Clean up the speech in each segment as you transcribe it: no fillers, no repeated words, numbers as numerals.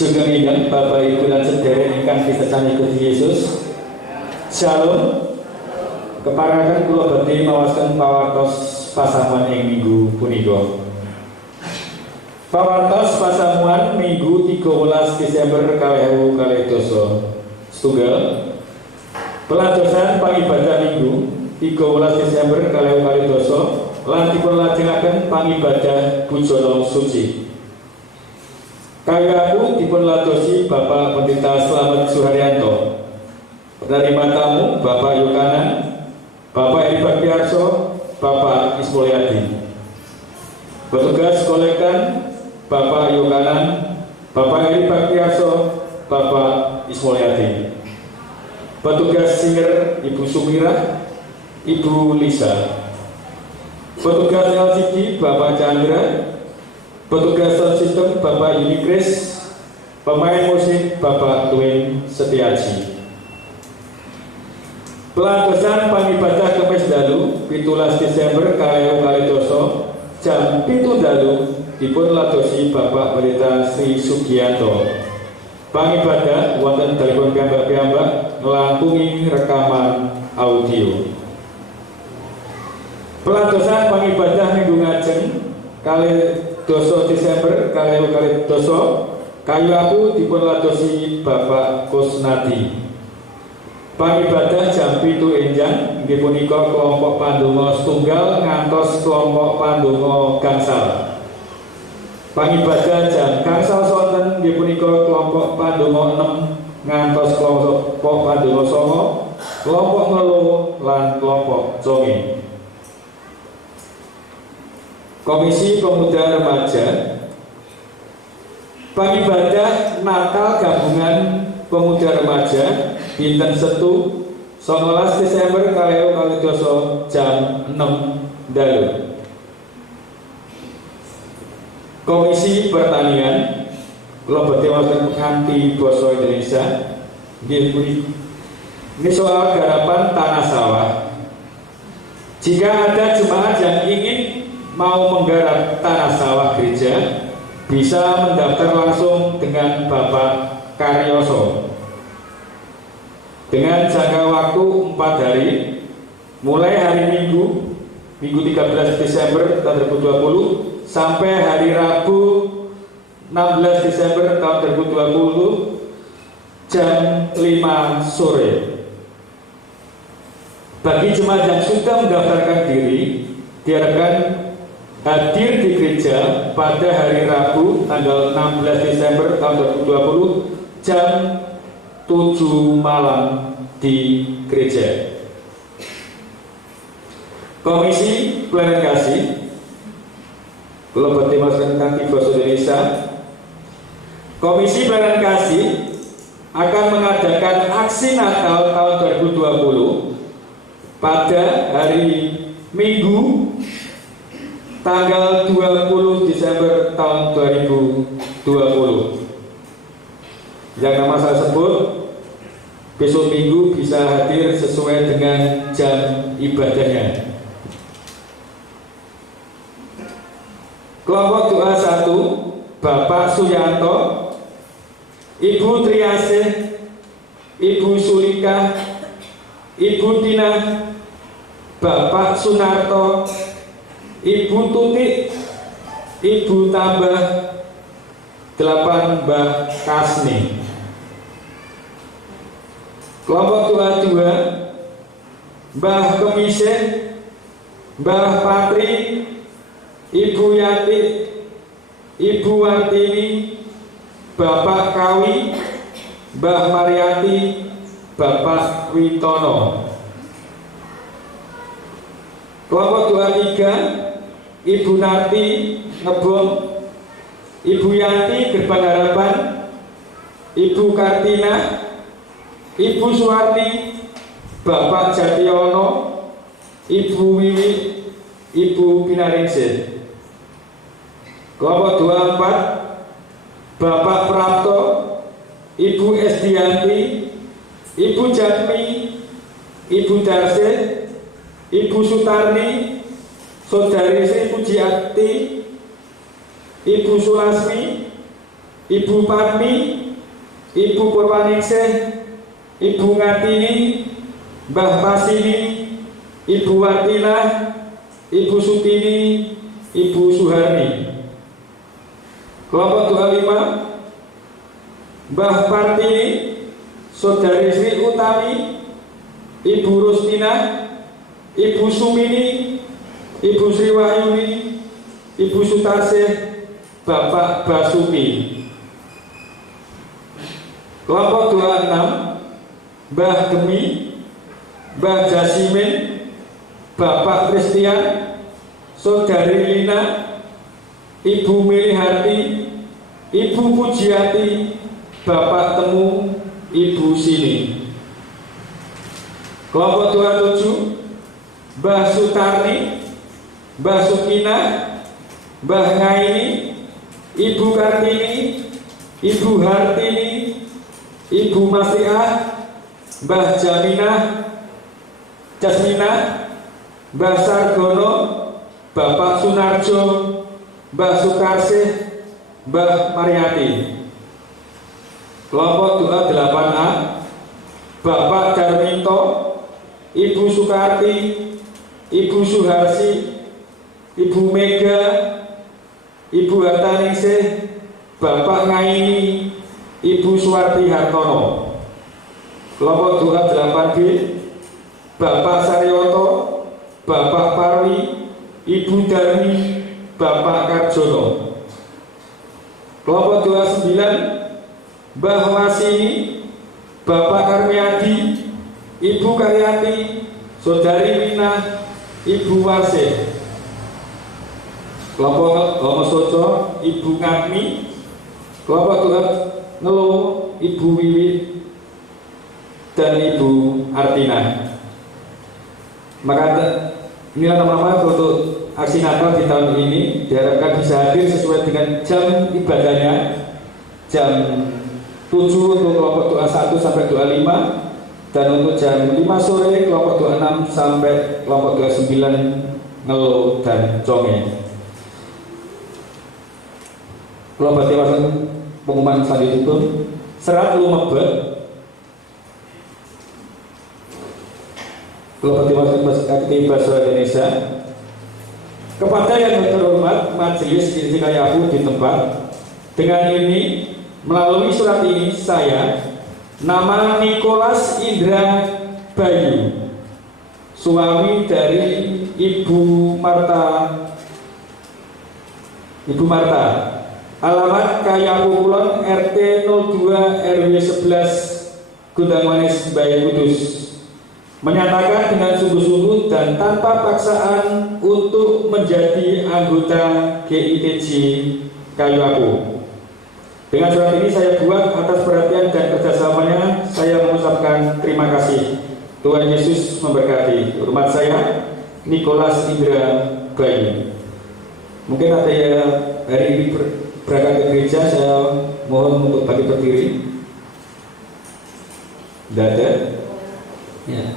Sugeng ingkang Bapak Ibu lan sedherek ingkang pitesan Gusti Yesus. Shalom. Keparengipun kula badhe mawastaken pawartos pasamuan ing minggu punika. Pawartos pasamuan Minggu 13 Desember 2022. Setunggal peladosan pangibadah Minggu 13 Desember 2022 lan dipunlajengaken pangibadah Bujana Suci. Kayuaku dipunladosi Bapak Pendeta Slamet Suharyanto, penerima tamu Bapak Yokanan, Bapak Eri Baktiarso, Bapak Ismulyadi. Petugas kolektan Bapak Yokanan, Bapak Eri Baktiarso, Bapak Ismulyadi. Petugas singer Ibu Sumirah, Ibu Lisa. Petugas LCD Bapak Chandra. Petugas sound system Bapak Yuni Kris, pemain musik Bapak Twin Setiaji. Peladosan pangibadah Kemis Dalu 17 Desember 2022 jam 7 dalu dipun ladosi Bapak Pendeta Sri Sugiyanto. Pangibadah wonten dalipun piyambak-piyambak nglangkungi rekaman audio. Peladosan pangibadah minggu ngajeng kali 12 Desember 2022 kayuaku dipun ladosi Bapak Kusnadi. Pangibadah jam 7 enjang inggih punika kelompok pandonga setunggal ngantos kelompok pandonga gangsal. Pangibadah jam gangsal sonten inggih punika kelompok pandonga 6 ngantos kelompok pandonga 9, kelompok ngelo lan kelompok conge. Komisi Pemuda Remaja pangibadah Natal Gabungan Pemuda Remaja dinten Setu 19 Desember 2022 jam 6 dalu. Komisi Pertanian kula badhe wonten kanthi basa Indonesia nggih ini soal garapan tanah sawah. Jika ada jemaat yang ingin mau menggarap tanah sawah gereja, bisa mendaftar langsung dengan Bapak Karyoso dengan jangka waktu 4 hari mulai hari Minggu 13 Desember 2020 sampai hari Rabu 16 Desember tahun 2020 jam 5 sore. Bagi jemaat yang sudah mendaftarkan diri diharapkan hadir di gereja pada hari Rabu tanggal 16 Desember tahun 2020 jam 7 malam di gereja. Komisi Pelayanan Kasih kula badhe matur kanthi basa Indonesia. Komisi Pelayanan Kasih akan mengadakan aksi Natal tahun 2020 pada hari Minggu tanggal 20 Desember tahun 2020. Yang nama saya sebut besok Minggu bisa hadir sesuai dengan jam ibadahnya. Kelompok doa 1 Bapak Suyanto, Ibu Triasih, Ibu Sulika, Ibu Tina, Bapak Sunarto, Ibu Tutik, Ibu Tambah, 8 Mbah Kasni. Kelompok doa 2 Mbah Kemisih, Mbah Patri, Ibu Yati, Ibu Wartini, Bapak Kawi, Mbah Mariati, Bapak Witono. Kelompok doa 3 Ibu Narti Ngebom, Ibu Yanti Gerbang Harapan, Ibu Kartina, Ibu Suwarti, Bapak Jationo, Ibu Wiwi, Ibu Pinaringse. Kelompok doa 4 Bapak Prapto, Ibu Esdianti, Ibu Jatmi, Ibu Darse, Ibu Sutarni, Saudari Sri Pujiati, Ibu Sulasmi, Ibu Patmi, Ibu Purwaningsih, Ibu Ngatini, Mbah Pasini, Ibu Watinah, Ibu Sutini, Ibu Suharni. Kelompok doa 5, Mbah Partini, Saudari Sri Utami, Ibu Rustina, Ibu Sumini, Ibu Sri Wahyuni, Ibu Sutarsih, Bapak Basuki. Kelompok doa 6, Mbah Gemi, Mbah Jasimin, Bapak Christian, Saudari Lina, Ibu Miliharti, Ibu Pujiati, Bapak Temu, Ibu Sini. Kelompok doa 7, Mbah Sutarni, Mbah Sukina, Mbah Ngaini, Ibu Kartini, Ibu Hartini, Ibu Masiah, Mbah Jasmina, Mbah Sargono, Bapak Sunarjo, Mbah Sukarsih, Mbah Mariati. Kelompok doa 8A, Bapak Darminto, Ibu Sukarti, Ibu Suharsi, Ibu Mega, Ibu Hataningsih, Bapak Ngaini, Ibu Suwarti Hartono. Kelompok doa 8B, Bapak Saryoto, Bapak Parwi, Ibu Darmi, Bapak Karjono. Kelompok doa 9, Mbah Wasini, Bapak Karmiadi, Ibu Karyati, Saudari Wina, Ibu Warsih. Kelompok Sojo, Ibu Ngatmi. Kelompok doa Ngelo, Ibu Wiwi dan Ibu Artina. Maka inilah nama-nama untuk aksi Natal di tahun ini. Diharapkan bisa hadir sesuai dengan jam ibadahnya, jam 7 untuk kelompok doa 1 sampai doa 5, dan untuk jam 5 sore kelompok doa 6 sampai kelompok doa 9 Ngelo dan Conge. Kelompok dewasa pengumuman selanjutnya serat lumebet. Kelompok dewasa aktif bahasa Indonesia. Kepada yang terhormat Majelis Injikayahu di tempat, dengan ini melalui surat ini saya, nama Nikolas Indra Bayu, suami dari Ibu Marta, alamat Kayapu Kulon, RT 02 RW 11 Gudang Manis Bayu Kudus, menyatakan dengan sungguh-sungguh dan tanpa paksaan untuk menjadi anggota GITJ Kayapu. Dengan surat ini saya buat atas perhatian dan kerjasamanya. Saya mengucapkan terima kasih. Tuhan Yesus memberkati. Hormat saya, Nikolas Indra Bayu. Mungkin ada yang hari ini berangkat ke gereja, saya mohon untuk bagi berdiri. Tidak ada? Ya.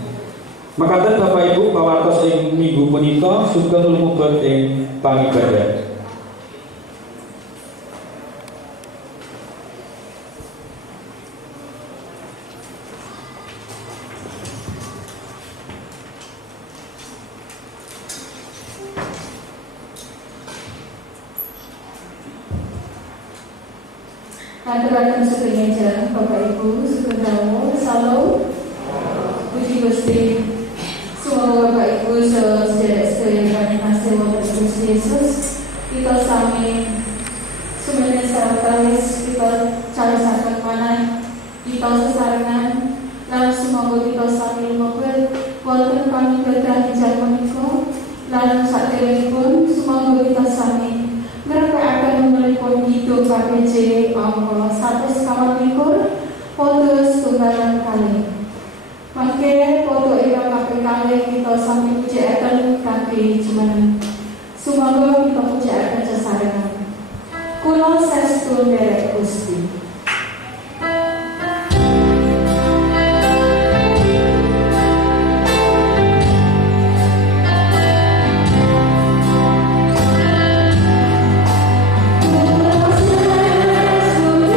Makaten Bapak Ibu pawartos ing minggu punika sugeng lumebet ing pangibadah. Aturaken sepengeja Bapak Ibu sugeng rawuh salam puji Gusti. Semoga Bapak Ibu sedherek sedherek kasih wonten Gusti Yesus, kita sami sumene sartawis kita carisaken manah kita sesarengan lan semoga kita sami lumebet wonten pamibadah jam menika lan saderengipun semoga kita sami ngrepekaken menelpon hidup KPJ angka 124 podo setunggalan kali. Mangke podo ira KPK kita sami pujiaken kanthi jumeneng. Sumoga kita pujiaken sesarengan. Kula saestu nderek Gusti. Thank you.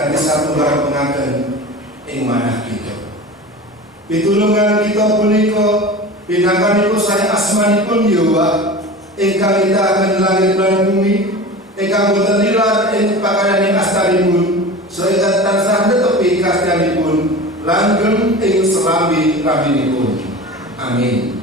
kanthi satunggal penganten ing manah kita. Pitulungan kita punika pinakanipun saya asmanipun Yahwa ingkang nitahaken langit lan bumi, ingkang boten lilar ing pakaian astaripun, saengga tansah netepi kastinipun langgeng ing serambi-rambinipun. Amin.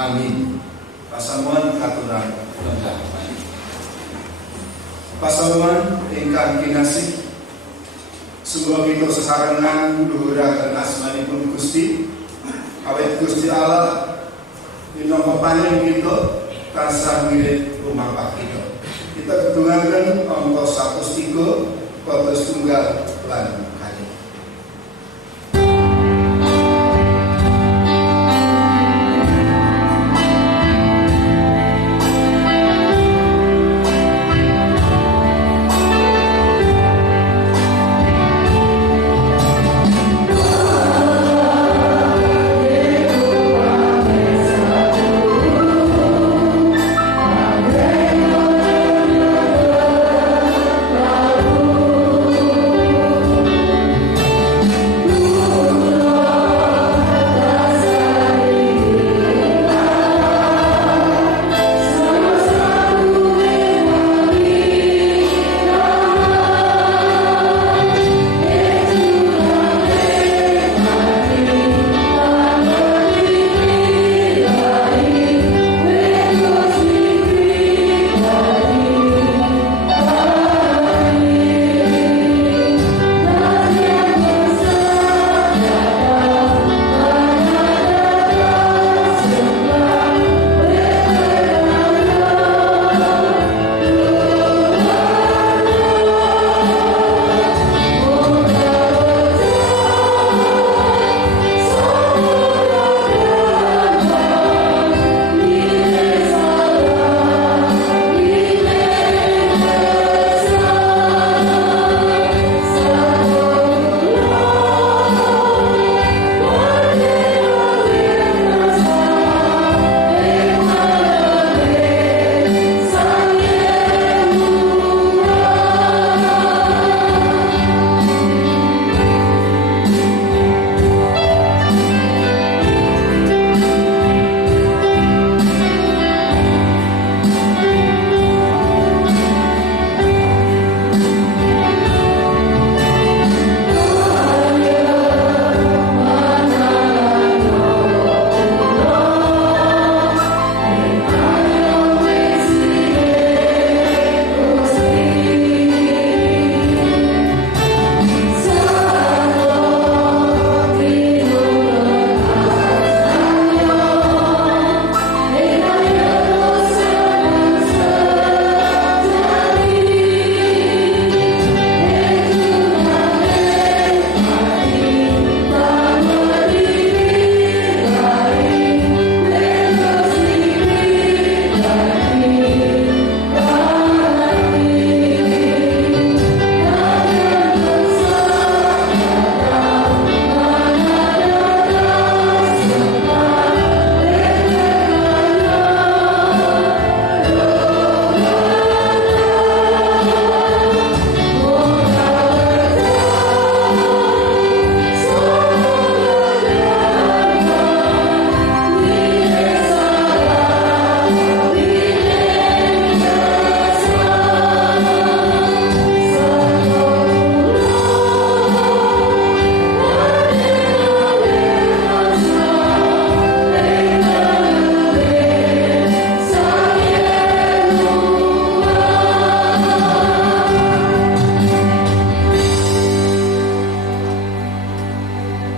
Amin. Pasamuan katuran lenggah. Pasamuan ingkang kinasih, sungguh kita sesarengan luhuraken asmanipun Gusti, awet Gusti Allah minangka panjenengan kita tansah mirip rumapak kita. Kita kedungaken angka 103 kotos tunggal lan kali.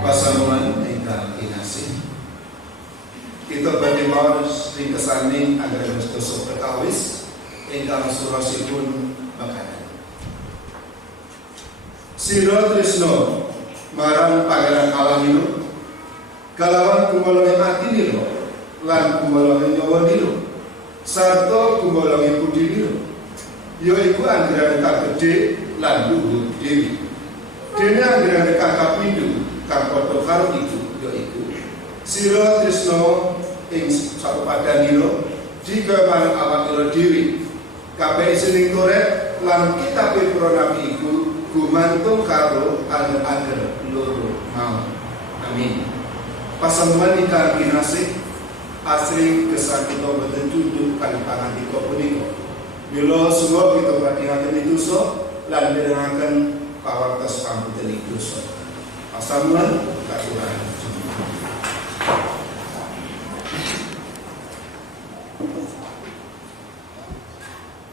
Pasamuan ingkang kinasih, kita badhe maos ringkesaning anggen sedasa perkawis ingkang surasipun makaten. Sira tresna marang Pangeran Allah nira kalawan kumolonge ati nira lan kumolonge nyawa nira sarta kumolonge budi nira, yaiku anggerane kang gedhe lan luhur dhewe. Dene anggerane kang kapindho kang padha karo iku yaiku sira tresna ing sapadanira jika marang awak dhewe. Kabeh isining Toret lan kitab para nabi iku gumantung karo anger-anger loro mau. Amin. Pasamuan ingkang kinasih, asring gesang kita boten tunduk kan pangandika punika. Mila sumua kita pratelaken dosa lan mirengaken pawartos pampunten dosa. Pasamuan katuraken.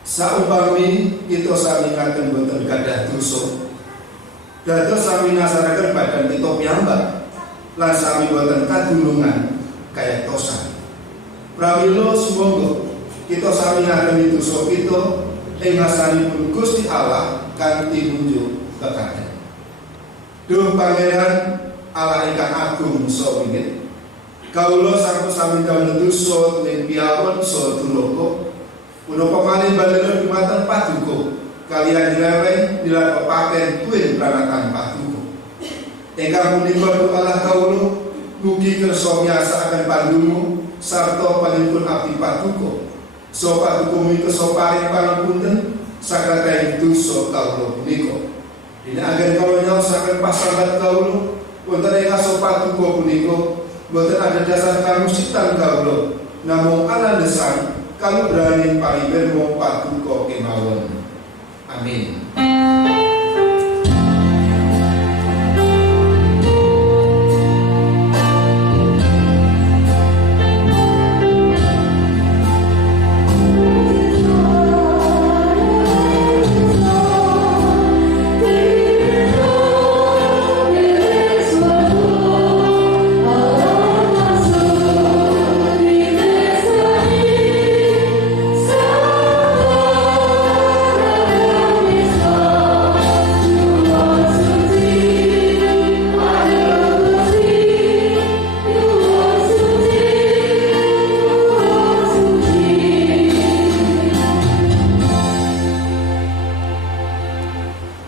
Saumpami kita sami ngaten boten gadah dosa, dados sami nasaraken badan kita piyambak, lan sami boten kadulungan kayatosan. Pramila sumangga kita sami ngakeni dosa kita ing ngasanipun Gusti Allah kanthi nunjuk bekaten. Duh Pangeran Allah ingkang agung saha wingit, kawula sampun sami damel dosa ing piyawon saha duraka. Punapa malih balena dumateng paduka kaliyan direweng dilan pepaken tuwin pranatan paduka. Ingkang punika Allah kawula mugi kersa miasakaken pandonga sarta panjenengan abdi paduka. So paduka menika so paring pangapunten sakratahing dosa kawula punika. Dene anggen kawula nyaosaken pasabat kawula wonten ing aso paduka punika boten ada dasar kamusitan kawula, namung alandesan kalau berani paribermo paduka kemawon. Amin.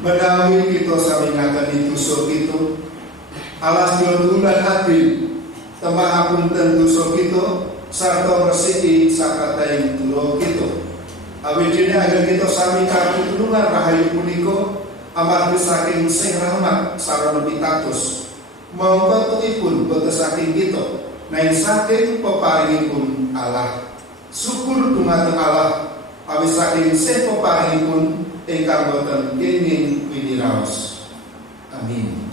Menawi kita sami ngakeni dosa kita, alas nyuwun lan adil temahapunten dosa kita sarta resiki sakratahing dosa kita. Awit dene agar kita sami katulungan rahayu punika amargi saking Sing Rahmat sarana pitados mongko tuwipun boten saking kita nanging saking peparingipun Allah. Syukur dumateng Allah awit saking Sing peparingipun ingkang boten kenging winiraos. Amin.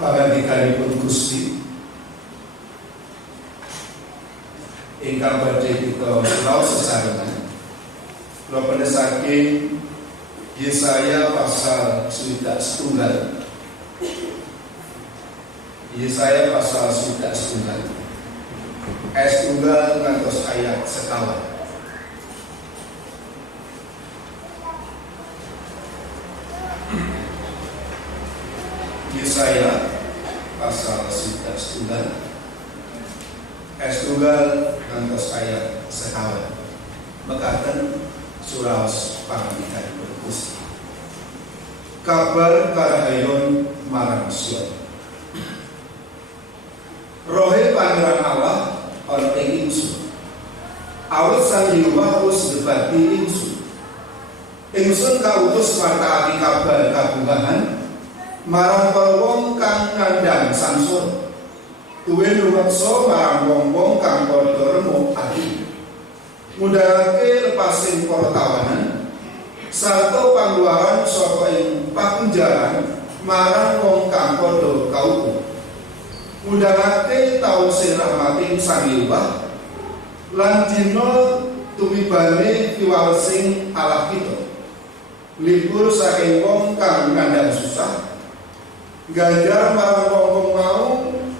Pangandikanipun Gusti ingkang badhe kita raos sesarengan kula saking Yesaya pasal 61. Yesaya pasal 61 ayat 1 ngantos ayat 1. Yesaya pasal 61 ayat 1 ngantos ayat 1. Mekaten curaos pangandikanipun Gusti. Kabar karahayon marang Sion. Rohe Pangeran Allah ana ing ingsun. Awit Sang Hyang wis ngebati ingsun. Ingsun kautus martakake kabar kabungahan marang para wong kang ngandhang samsun. Duwe lumeksa marang wong-wong kang padha remuk ati. Mudharake lepasing para tawanan sarta pangluaran saka ing pakunjaran marang wong kang padha kauku. Mudharake taun sing rahmating Sang Hyang lan dina tumibane piwalesing Allah kita. Libur saking wong kang ngandhang susah. Ganjar marang wong mau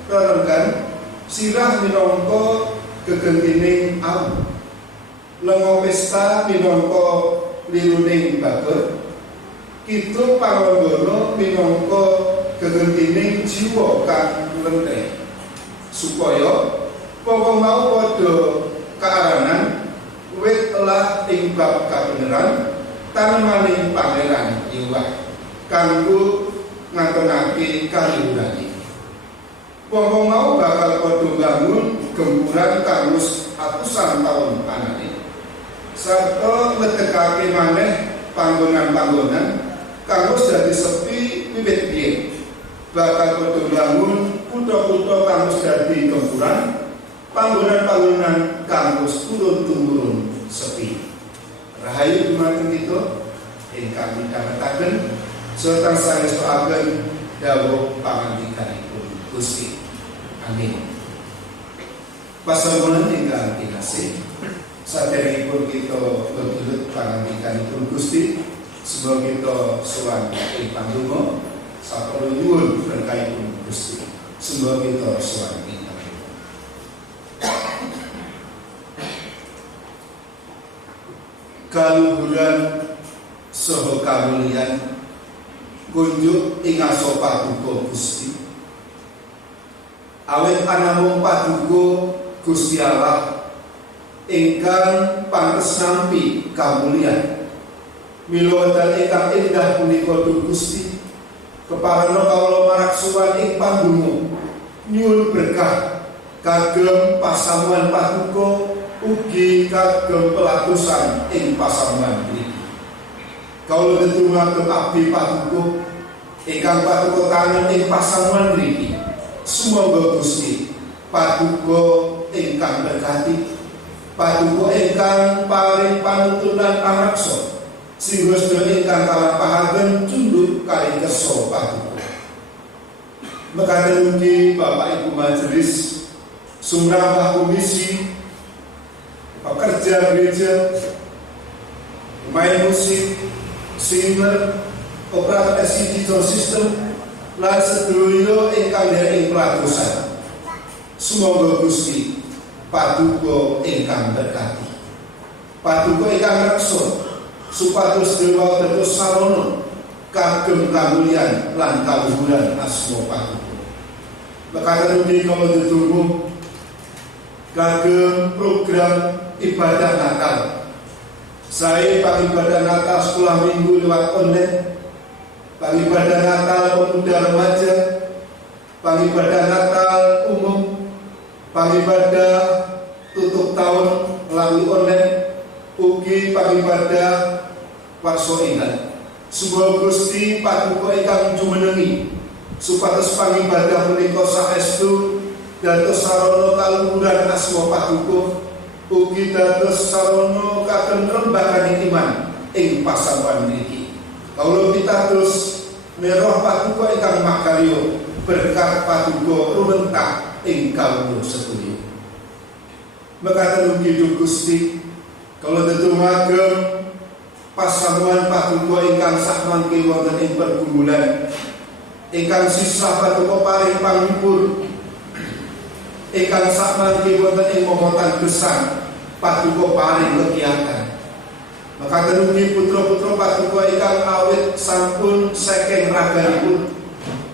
kerenggan sirah minangka gegentining awu. Lengo pesta minangka liruning bager. Kitu pangondono minangka gegentining jiwa kang lentreh. Supaya wong mau padha kaaranan wit telah ing bab kabeneran tanemaning Pangeran Yewah kanggo ngatonake kaluhurane. Wong mau bakal padha bangun gemburan kang wis atusan taun anane. Sarta ngedekake maneh panggonan-panggonan kang wis dadi sepi wiwit biyen. Bakal padha bangun kutha-kutha kang wis dadi gemburan, panggonan-panggonan kang wis turun-tumurun sepi. Rahayu dumateng kita ingkang midhangetaken sarta saestoaken dawuh pangandikanipun Gusti. Amin. Pasamulan ingkang kinasih, saderengipun kita betulut pangandikanipun Gusti, semoga kita sowan ing pandonga sapara nyuwun berkahipun Gusti. Semoga kita sowan ing pandonga. Kaluhuran saha kamulyan kunjuk ing aso paduka Gusti. Awit anamung paduka Gusti Allah ingkang pantes nampi kamulyan. Mila wekdal ingkang endah punika Gusti, keparana kawula maraksuwan ing pandonga nyuwun berkah kagem pasamuan paduka ugi kagem pelatusan ing pasamuan niki. Kawula ndedongaken abdi paduka ingkang paduka tangan ing pasamuan niki. Semoga Gusti paduka ingkang berkati, paduka ingkang paring panutunan paraksa, sehingga sedaya ingkang kalampahaken tunduk kali kersa paduka. Mekaten ugi Bapak Ibu Majelis, sumrambah komisi, pekerja gereja, pemain musik, singer, operator SCD sound system, lan sedaya ingkang dereng pelatusan. Semoga Gusti paduka ingkang berkati, paduka ingkang reksa supados dewa dados sarana kagem kamulyan lan kaluhuran asma paduka. Mekaten ugi kawula ndedonga kagem program ibadah Natal. Saya pangibadah Natal sekolah minggu lewat online, pangibadah Natal pemuda remaja, pangibadah Natal umum, pangibadah tutup tahun melalui online, ugi pangibadah warsa ingat. Semoga Gusti paduka ingkang jumenengi supados pangibadah menika saestu dados sarana kaluhuran asma paduka, ugi dados sarana kagem rembagan iman ing pasamuan niki. Kawula pitados merah paduka ingkang makarya berkat paduka rumentak ing kawula sedaya. Mekaten ugi Gusti kawula ndedongaken pasamuan paduka ingkang sakmangke wonten ing pergumulan, ingkang sisah paduka paring panglipur, ingkang sakmangke wonten ing momotan gesang paduka paring kegiatan. Mekaten ugi putra-putra paduka ingkang awit sampun saking raganipun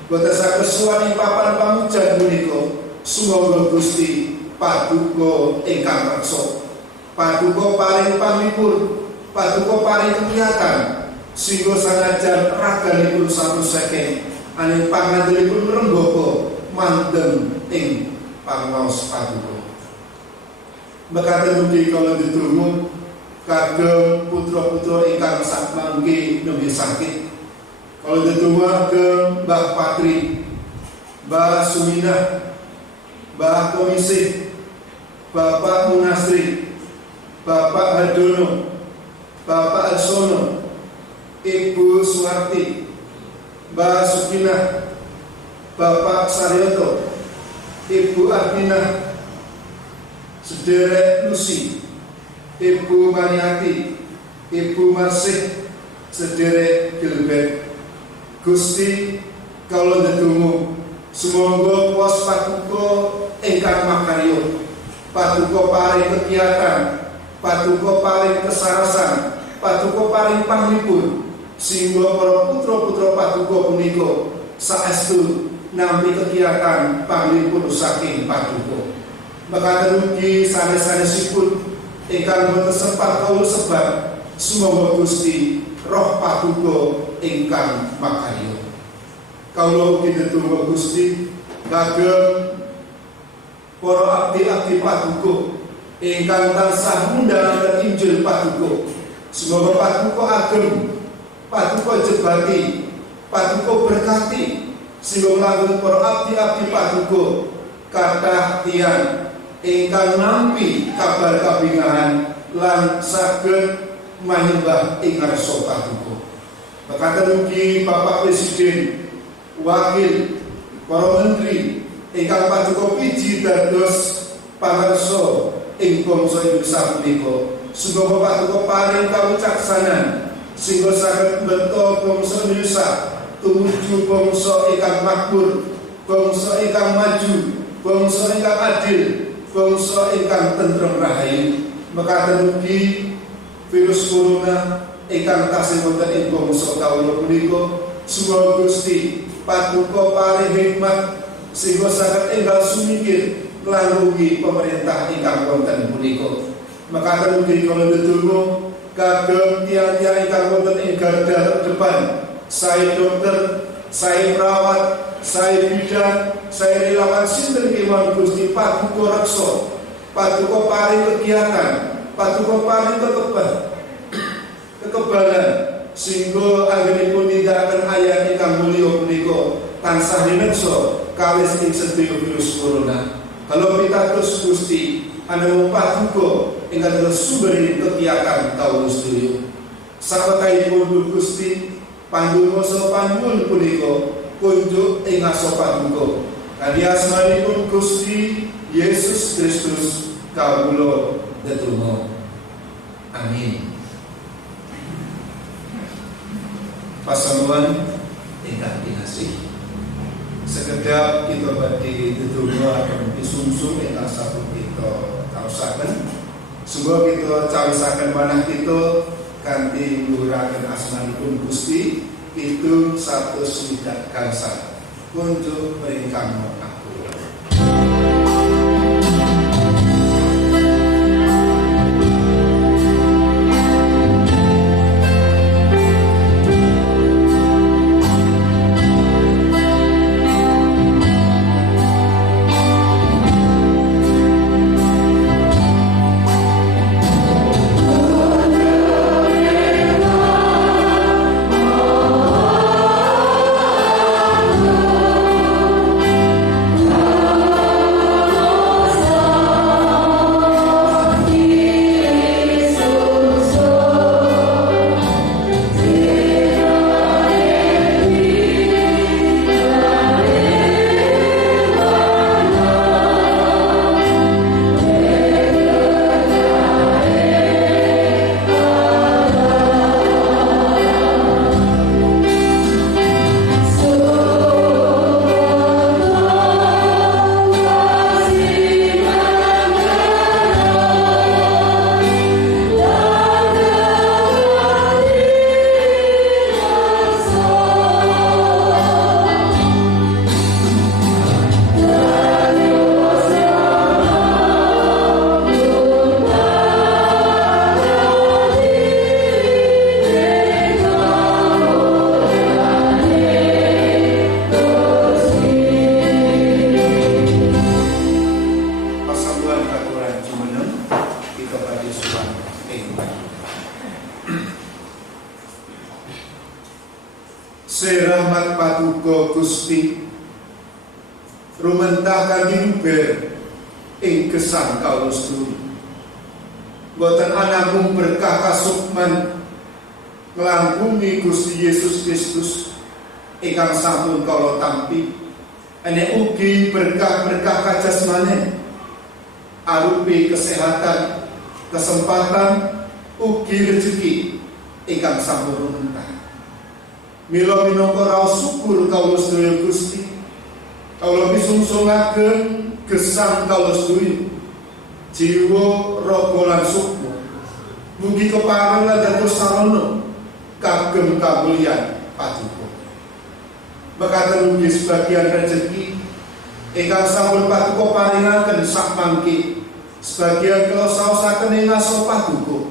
boten saged sowan ing papan pamujan punika. Sumangga Gusti paduka ingkang reksa, paduka paring panglipur, Paduka paring kekiyatan sehingga sanajan raganipun satu sekeng aning pangandelipun rembaka mandeng ing pangaos Paduka. Mekaten ugi kala ndedonga kagem putra-putra ingkang sakmangke nembe sakit. Kala ndedonga kagem Mbah Patri, Mbah Suminah, Mbah Komisih, Bapak Munasri, Bapak Hadono, Bapak Alsono, Ibu Suwarti, Mbah Sukinah, Bapak Saryoto, Ibu Arbinah, Sederek Lucy, Ibu Maniati, Ibu Marsih, Sederek Gilbert. Gusti kala ndedonga sumangga kuwas Paduka ingkang makarya, Paduka paring kekiyatan, Paduka paring kesarasan, Paduka paring panglipun, sehingga para putra-putra Paduka punika saestu nampi kekiyatan panglipun saking Paduka. Mekaten ugi sanes-sanesipun ingkang boten sempat kawula sebat, sumangga Gusti Roh Paduka ingkang makarya. Kawula ugi ndedonga Gusti kagem para abdi-abdi Paduka ingkang tansah mundharaken Injil Paduka. Semoga Paduka agem, Paduka jebati, Paduka berkati, sehingga melalui para abdi-abdi Paduka kathah tiyang ingkang nampi kabar kabingahan lan saged manyembah ing ngarsa Paduka. Mekaten ugi Bapak Presiden, Wakil, para Menteri ingkang Paduka piji dados pangarsa ing bangsa Indonesia punika. Sumangga Paduka paring kawicaksanan sehingga saged mbeta bangsa Indonesia tumuju bangsa ingkang makmur, bangsa ingkang maju, bangsa ingkang adil, bangsa ingkang tentrem rahayu. Mekaten ugi virus corona ingkang tasih wonten ing bangsa kawula punika, sumangga Gusti Paduka paring hikmat sehingga saged enggal sumikir nglangungi pemerintah ingkang wonten punika. Mekaten ugi kala ndedonga kagem tiyang-tiyang ingkang wonten ing garda depan, sae dokter, sae perawat, sae bidan, sae relawan sinten kemawon Gusti Paduka reksa, Paduka paring kegiatan, Paduka paring kekebalan sehingga anggenipun nindakaken ayat ingkang mulya punika tansah mineksa kawis ing sedaya virus corona. Kalau pitados Gusti anamung Paduka ingkang dados sumber kegiatan kawula sedaya. Sawetawipun Gusti pandonga saha panuwun punika kunjuk ing ngarsa Paduka. Kanthi asmanipun Gusti Yesus Kristus kawula ndedonga. Amin. Pasamuan ingkang kinasih, sekedap kita badhe ndedonga akan disungsung ingkang sampun kita kaosaken. Sumangga kita cawisaken manah kita kanthi ngluraken asmanipun Gusti pitung 160 gangsal. Kunjuk peringkang aku. Serahmat patuko Gusti rumentah kanthi luber ing gesang kawula sedaya. Boten ananging berkah kasukman nglangkungi Gusti Yesus Kristus ingkang sampun kawula tampi, enek ugi berkah-berkah kajasmanen arupi kesehatan, kesempatan, ugi rezeki ingkang sampun rumentah. Mila minangka raos syukur kawula sedaya Gusti, kawula misungsungaken gesang kawula sedaya jiwa, raga lan sukma. Mugi keparengan dados sarana kagem kamulyan paduka. Mekaten ugi sebagian rezeki ingkang sampun paduka paringaken sak mangke, sebagian kula saosaken ing ngaso paduka.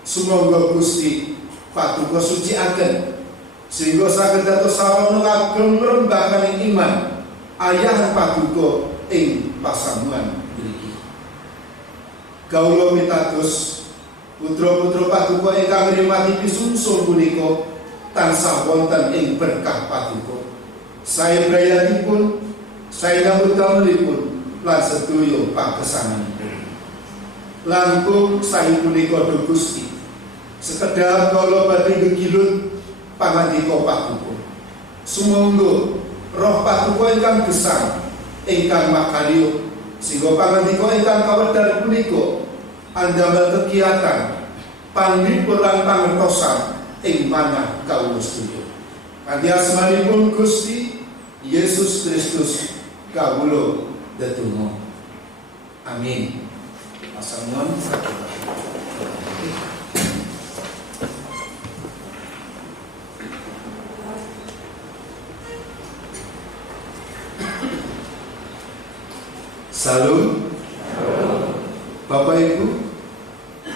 Sumangga Gusti paduka suciaken sehingga saged dados sarana kagem ngrembakaning iman ayah paduka ing pasamuan mriki. Kawula mitados putra-putra paduka ingkang ngrimati pisungsun punika tansah wonten ing berkah paduka. Saya brayatipun, saya nyambut damelipun lan sedaya pagesanganipun. Langkung sahi punika duh Gusti, sekedhap kala badhe gegilut pangandika paduka. Sumangga roh paduka ingkang gesang, ingkang makarya, sehingga pangandika ingkang kawedar punika andamel kegiatan panglipur lan pangertosan ing manah kawula sedaya. Kanthi asmanipun Gusti Yesus Kristus kawula ndedonga. Amin. Pasamuan Salam. Bapak Ibu,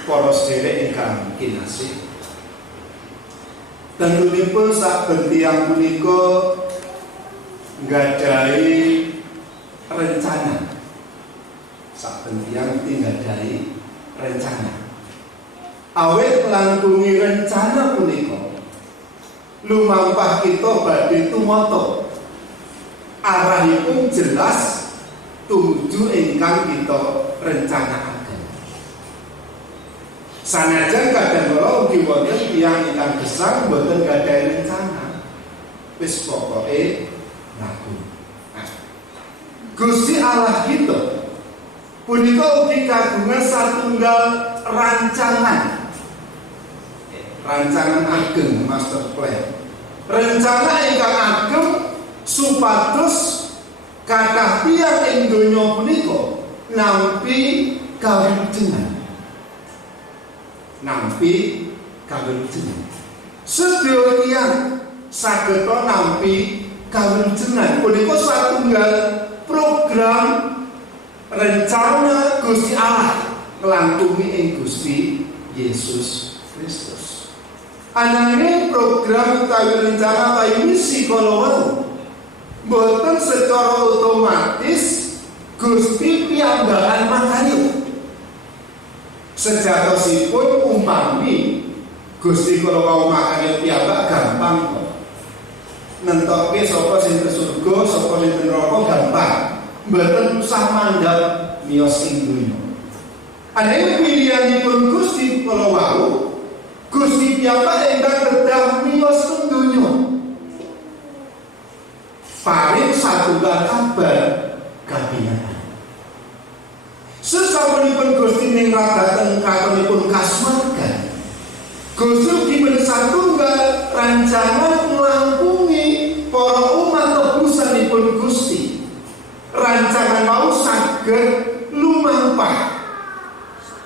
para sedherek ingkang kinasih, tentunipun saben tiyang punika nggadhahi rencana. Saben tiyang nggadhahi rencana. Awit langkungi rencana punika lumampah kita badhe tumata. Arahipun jelas tumuju ingkang kita rencanakaken. Sanajan kadang-kala ugi wonten tiyang ingkang gesang boten gadhahi rencana, wis pokoke ngaku. Gusti Allah kita punika ugi kagungan satunggal rancangan, rancangan ageng, master plan, rencana ingkang ageng supados kathah tiyang ing donya punika nampi kawilujengan. Nampi kawilujengan. Sedaya tiyang saged nampi kawilujengan punika satunggal program rencana Gusti Allah nglangkungi ing Gusti Yesus Kristus. Ananging program utawi rencana utawi misi kala boten secara otomatis Gusti piyambakan makarya. Sejatosipun umpami Gusti kala wau makarya piyambak gampang kok. Nentokke sapa sing surga, sapa sing neraka gampang. Mboten usah mandhap miyos ing donya. Ananging pilihanipun Gusti kala wau, Gusti piyambak ingkang kedah miyos ing donya. Paring satunggal kabar kabinatan. Sesapunipun Gusti ningragaken katonipun kasmargan, Gusti dipun satunggal rancangan nglangkungi para umat tebusanipun Gusti. Rancangan mau saged lumampah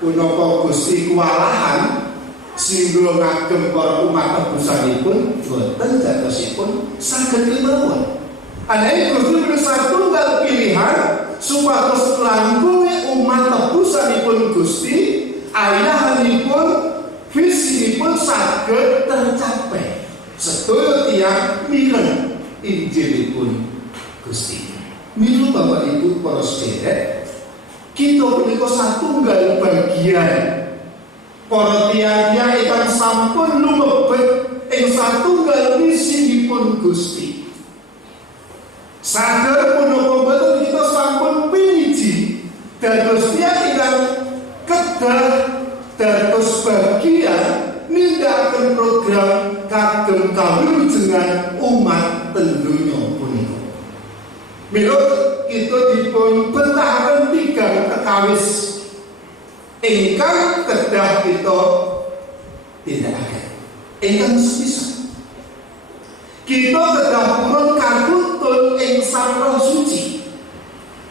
punapa Gusti kuwalahan singgo ngagem para umat tebusanipun boten jatosipun saged kemawon. Ananging Gusti satunggal pilihan supados nglangkungi umat tebusanipun Gusti, ayahanipun visinipun saged tercapai. Sedaya tiyang mireng Injilipun Gusti. Milu Bapak Ibu para sedherek, kita punika satunggal bagian para tiyang ingkang sampun lumebet ing satunggal misinipun Gusti. Sadar punapa boten kita sampun piniji dados tiyang ingkang kedah dados bagian nindakaken program kagem kawilujengan umat ten donya punika. Mila kita dipun betahaken tigang kekawis ingkang kedah kita tindakaken. Ingkang sepisan kita kedah purun katuntun ing Sang Roh Suci.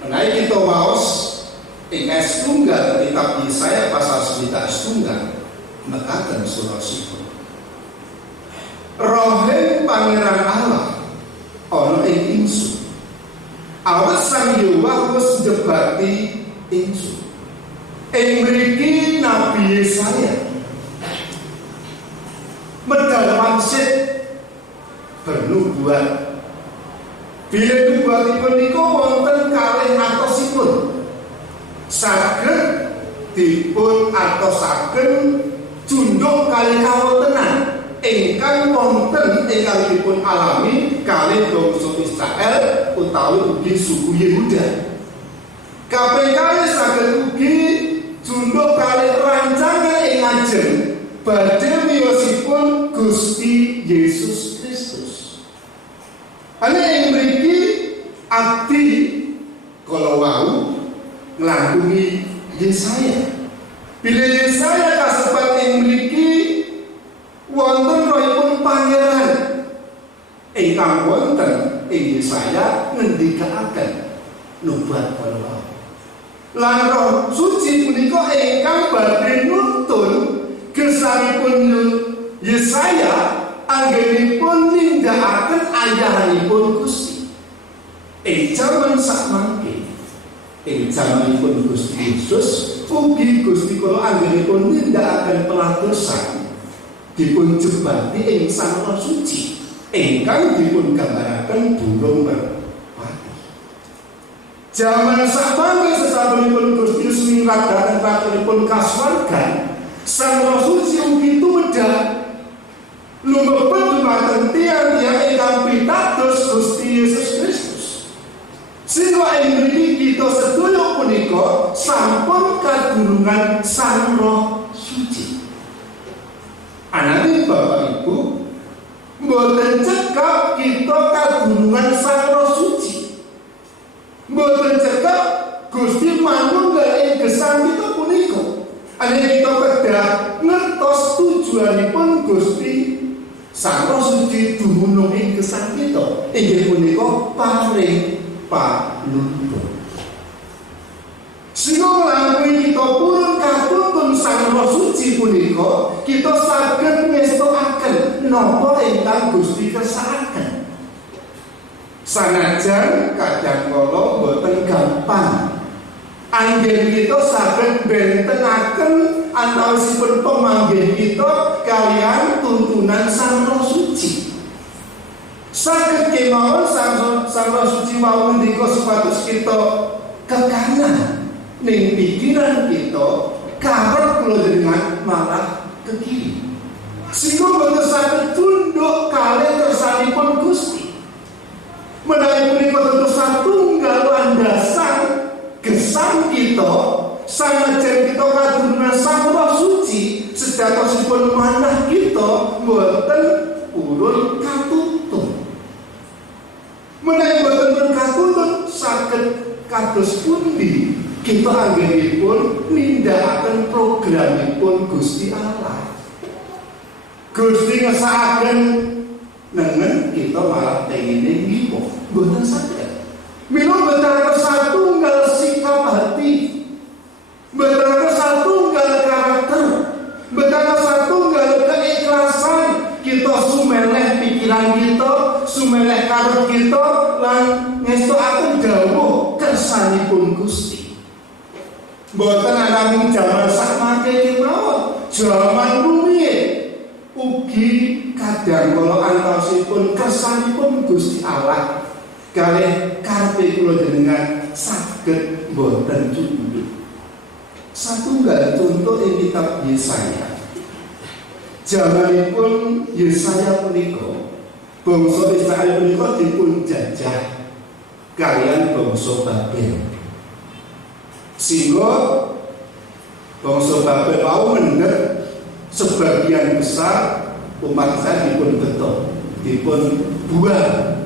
Menawi kita waos ing ayat setunggal kitab Yesaya pasal 9 mekaten surasipun. Rohe Pangeran Allah ana ing ingsun. Awit Sang Yehova wis njebati ingsun. Ing mriki Nabi Yesaya medal wangsit bernubuat. Bila nubuatipun niku wonten kalih atosipun saged dipun atosaken junduk kalih kawontenan ingkang wonten ingkang dipun alami kalih bangsa Israel utawi ugi suku Yehuda. Kabeh kalih saged ugi junduk kalih rancangan ing ajeng badhe miyosipun Gusti Yesus Kristus. Ana ing mriki abdi kala wau nglantungi Yesaya. Bila Yesaya kasebat ing mriki wonten rohipun Pangeran ingkang wonten ing Yesaya ngendikaaken nubuat kala wau. Lan Roh Suci punika ingkang badhe nuntun gesangipun Yesaya anggenipun nindakaken ayahanipun Gusti. Ing jaman sakmangke, ing jamanipun Gusti Yesus, ugi Gusti kula anggenipun nindakaken pelatusan dipun jebati ing Sang Roh Suci ingkang dipun gambaraken burung merpati. Jaman sakmangke sasampunipun Gusti Yesus nindakaken patunipun kasuwargan, Sang Roh Suci ugi tumedhak lumebet dumateng tiyang-tiyang ingkang pitados Gusti Yesus Kristus. Sehingga ing mriki kita sedaya punika sampun kadurungan Sang Roh Suci. Ananging Bapak Ibu mboten cekap kita kadurungan Sang Roh Suci. Mboten cekap Gusti manunggal ing gesang kita punika. Ananging kita kedah ngertos tujuanipun Gusti Sang Roh Suci dumunung ing gesang kita inggih punika paring panuntung. Sehingga melalui kita purun katuntun Sang Roh Suci punika kita saged ngestoaken napa ingkang Gusti kersakaken. Sanajan kadang kala boten gampang anggen kita saged bentengaken antawisipun pamanggih kita kalian tuntunan Sang Roh Suci. Saged kemawon Sang Roh Suci wau ngendika supados kita kekanan ning pikiran kita karep kula dengan malah ke kiri. Sehingga boten saged tunduk kalih kersanipun Gusti. Menawi punika tentu satunggal landasan gesang kita sanajan kita kadunan Sang Roh Suci sejatosipun manah kita boten purun katuntun. Menawi boten purun katuntun saged kados pundi kita anggenipun nindakaken programipun Gusti Allah. Gusti ngesakaken nengen kita malah pengine ngipo boten saged. Mila betara satunggal sikap hati, betara satunggal karakter, betara satunggal keikhlasan kita sumeleh pikiran kita, sumeleh karep kita lan ngestokaken dawuh kersanipun Gusti. Boten ana jaman sakmangke kemawon, jaman rumiyin ugi kadang kala antawisipun kersanipun Gusti Allah kalih karepe kula jenengan saged boten cukup. Satunggal contoh ing kitab Yesaya. Jamanipun Yesaya punika bangsa Israel menika dipun jajah kalian bangsa Babel. Sehingga bangsa Babel mau mendhet sebagian besar umat Israel dipun beto, dipun buang.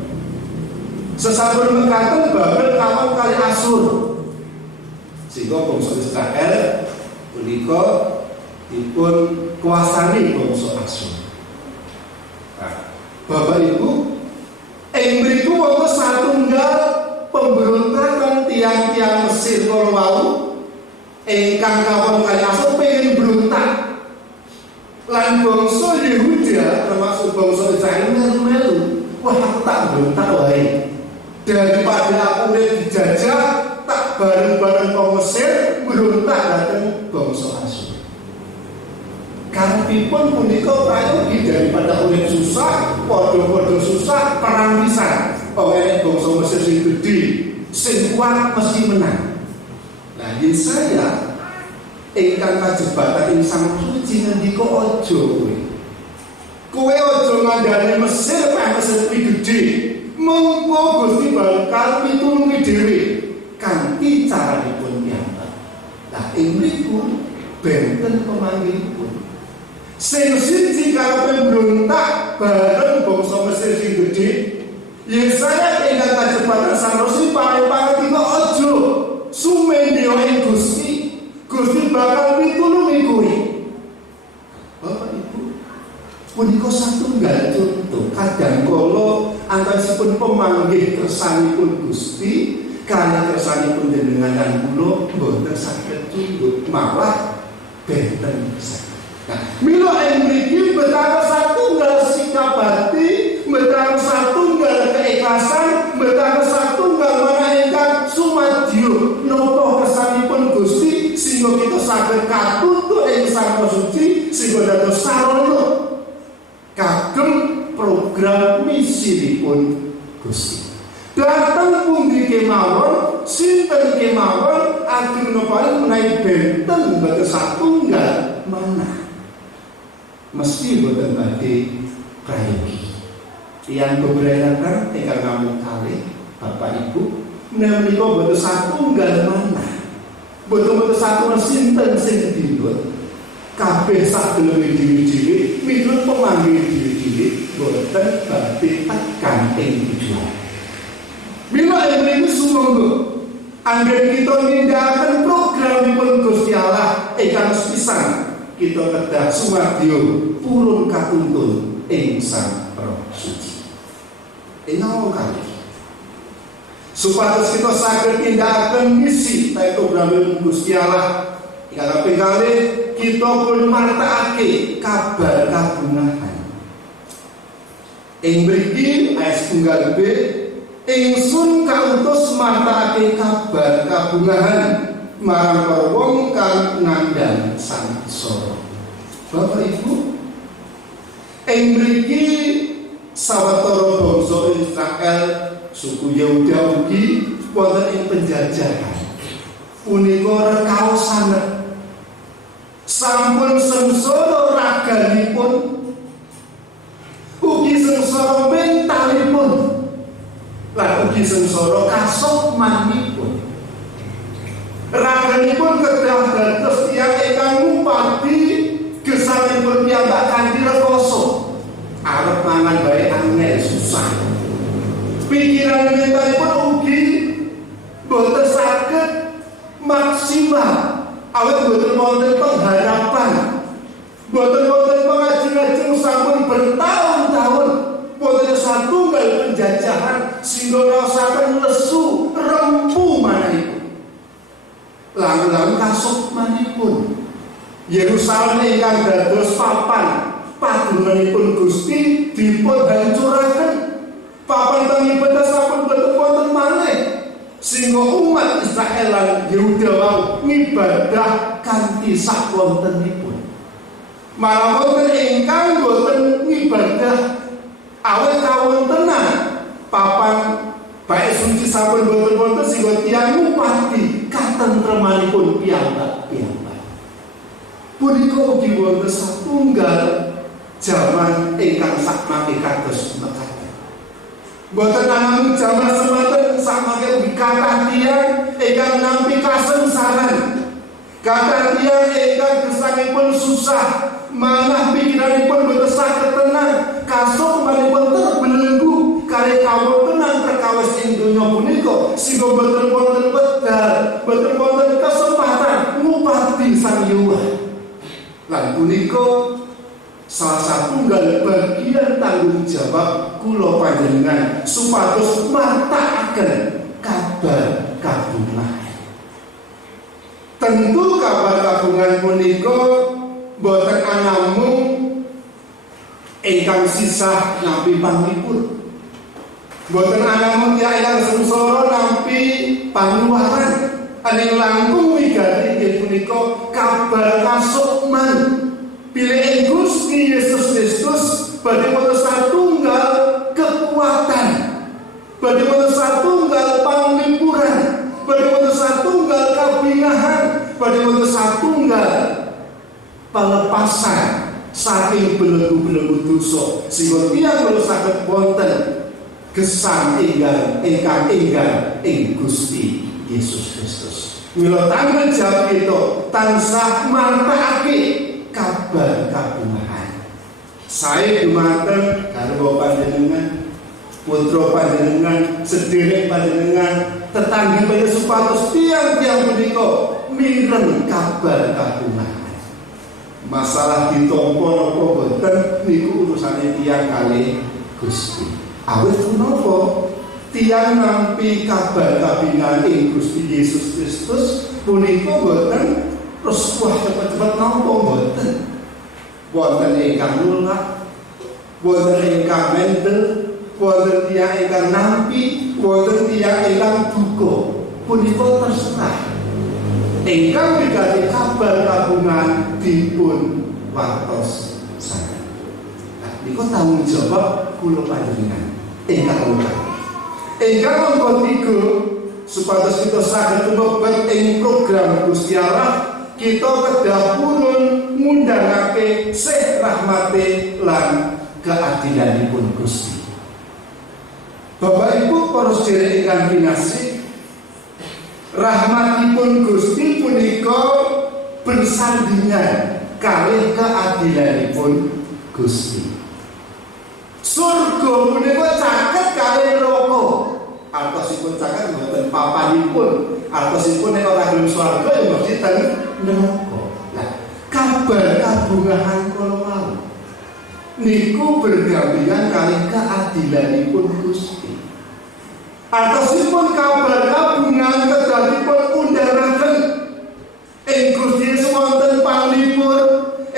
Sesampun mekaten Babel kawon kali Asur. Sehingga bangsa Israel punika dipun kuasani bangsa Asur. Nah, Bapak Ibu, ing mriku wonten satunggal pemberontakan tiang-tiang Mesir kala wau ingkang kawon kali Asur pengen berontak. Lan bangsa Yehuda termasuk bangsa Israel melu-melu, wah aku tak berontak wae. Daripada aku dijajah, tak bareng-bareng kaum Mesir berontak datang bangsa Asur. Karepipun punika prayogi daripada urip susah, padha-padha susah perang pisan. Oleh bangsa Mesir sing gedhe, sing kuat mesti menang. Nah, Yesaya ingkang kajebatan ing Sang Suci ngendika aja kowe. Kowe aja ngandani Mesir, Mesir kuwi gedhe. Mengko Gusti bakal pitulungi dhewe kanthi caranipun piyambak. Nah, ing mriku benten pemanggilipun. Sing siji karepe mbrontak bareng bangsa Mesir sing gedhe, Yesaya ingkang kajebatan Sang Suci paring-paring aja sumendya ing Gusti. Gusti bakal pitulungi kowe. Bapak Ibu, punika satunggal contoh kadang kala antawisipun pemanggih kersanipun Gusti karena kersanipun jenengan lan kula boten saged tunduk malah benten saged. Nah, mila ing mriki betapa satunggal sikap hati, betapa satunggal keikhlasan, betapa satunggal manah ingkang sumadyo napa kersanipun Gusti sehingga kita saged katutuk ing Sang Suci sehingga dados sarana kagem program misipun Gusti. Dateng pundi kemawon, sinten kemawon, ageng napa menawi benten boten satunggal manah. Mesti boten badhe prayogi. Tiyang bebrayatan ingkang namung kalih Bapak Ibu menika boten satunggal manah. Boten satunggal sinten sing dipundhut. Kabeh sak geleme dhewe-dhewe miturut pemanggih dhewe-dhewe boten badhe tekan ing tujuan. Mila ini sumangga anggen kita nindakaken programipun Gusti Allah ingkang pisan kita kedah sumadyo purun katuntun ing Sang Roh Suci. Enawa kali supados kita saged nindakaken misi programipun Gusti Allah ingkang kaping kalih kita pun martakake kabar kabungahan. Ing mriki ayat 1b ingsun kautus martakake kabar kabungahan marang para wong kang ngandhang sangsara. Bapak Ibu, ing mriki sawetara bangsa Israel suku Yehuda ugi wonten ing penjajahan. Punika rekaos sanget sampun sengsara raganipun ugi sengsara mentalipun lan ugi sengsara kasukmanipun. Raganipun kedah dados tiyang ingkang ngumpati gesangipun piyambak kanthi rekoso. Arep mangan bae angel susah. Pikiran mentalipun ugi boten saged maksimal. Awet boten wonten pengharapan, boten wonten pengajeng-ajeng sampun bertahun-tahun, boten satunggal penjajahan sehingga rasaken lesu rempu manahipun. Lang-lang kasukmanipun Yerusalem ingkang dados papan padunanipun Gusti dipun hancuraken. Papan teng ibadah sampun boten wonten malih. Sehingga umat Israel lan Yehuda wau ngibadah kanthi sakwontenipun. Malah wonten ingkang boten ngibadah awet kawontenan papan baik suci sampun boten wonten sehingga tiyang ngupati katentremanipun piyambak-piyambak. Punika ugi wonten satunggal jaman ingkang sakmangke kados mekaten. Boten namung jaman semanten samangke kathah tiyang ingkang nampi kasengsaran. Kathah tiyang ingkang gesangipun susah, manah pikiranipun boten saged tenang, kasukmanipun terbelenggu kalih kawontenan perkawis ing donya punika, sehingga boten wonten wedal, boten wonten kesempatan ngupati Sang Hyang. Lan punika salah satunggal bagian tanggung jawab kula panjenengan supados martakaken kabar kabungan. Tentu kabar kabungan punika boten namung ingkang sisah nampi panglipur, boten namung ingkang sengsara nampi panuwaran. Aning langkung wigati inggih punika kabar kasukman bilih Gusti Yesus Kristus badhe wonten satunggal kekuatan, badhe wonten satunggal panglipuran, badhe wonten satunggal kabingahan, badhe wonten satunggal pelepasan saking belenggu-belenggu dosa, sehingga tiyang kula saged wonten gesang ingkang enggal ing Gusti Yesus Kristus. Mila tanggung jawab kita tansah martakake kabar kabungahan. Saya dumateng garwa panjenengan, putra panjenengan, sedherek panjenengan, tetangga panjenengan supados tiang-tiang punika mireng kabar kabungahan. Masalah ditampa napa boten niku urusane tiyang kalih Gusti. Awit menapa tiyang nampi kabar kabingahan ing Gusti Yesus Kristus punika boten terus wah cepet-cepet nampa boten. Wonten ingkang nulak, wonten ingkang mendel, wonten tiyang ingkang nampi, wonten tiyang ingkang duka. Punika terserah. Ingkang wigati kabar kabungahan dipun wartos saged. Nah, niku tanggung jawab kula panjenengan ingkang nulak. Ingkang nomor 3 supados kita saged tumebet ing program Gusti Allah, kita kedah purun ngundangake sih rahmate lan keadilanipun Gusti. Bapak Ibu para sedherek ingkang kinasih, rahmatipun Gusti punika bersandingan kalih keadilanipun Gusti. Surga punika caket kalih neraka. Artosipun caket mboten papanipun, artosipun nek ora gelem swarga ya mesti ten neraka. Lah, kabar kabungahan kala wau niku bergandengan kalih keadilanipun Gusti. Artosipun kabar kabungahan kedadipun undharaken ing Gusti Yesus wonten panglipur,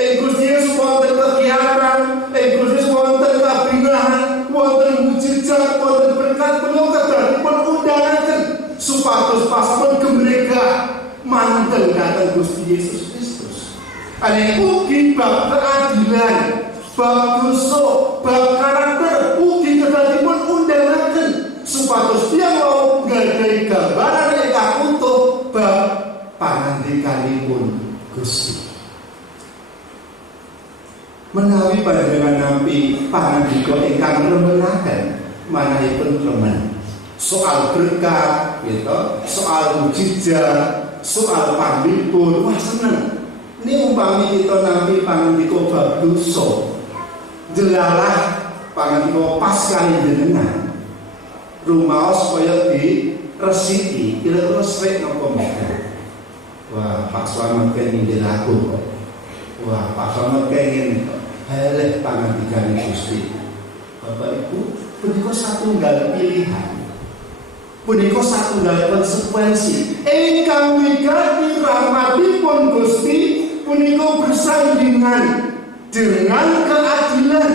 ing Gusti Yesus wonten kegiatan, ing Gusti Yesus wonten kabingahan, wonten mujizat, wonten berkat punika kedadipun undharaken supados pasamun gemrega mantel dhateng Gusti Yesus Kristus. Ane ugi bab keadilan, bab dosa, bab karakter ugi kedadipun undharaken supados tiyang wau nggadahi gambaran ingkang utuh bab pangandikanipun Gusti. Menawi panjenengan nampi pangandika ingkang remenaken manahipun remen soal berkat, gitu, soal mujizat, soal panglipur, wah seneng. Ini umpami kita nampi pangandika bab dosa, jelalah pangandika pas kali jenengan rumaos kaya diresiki, kira-kira srek napa mboten. Wah, Pak Slamet kenging aku kok. Wah, Pak Slamet kenging heleh pangandikane Gusti. Bapak Ibu, punika satunggal pilihan. Punika satunggal konsekuensi. Ingkang wigati rahmatipun Gusti punika bersandingan dengan keadilan.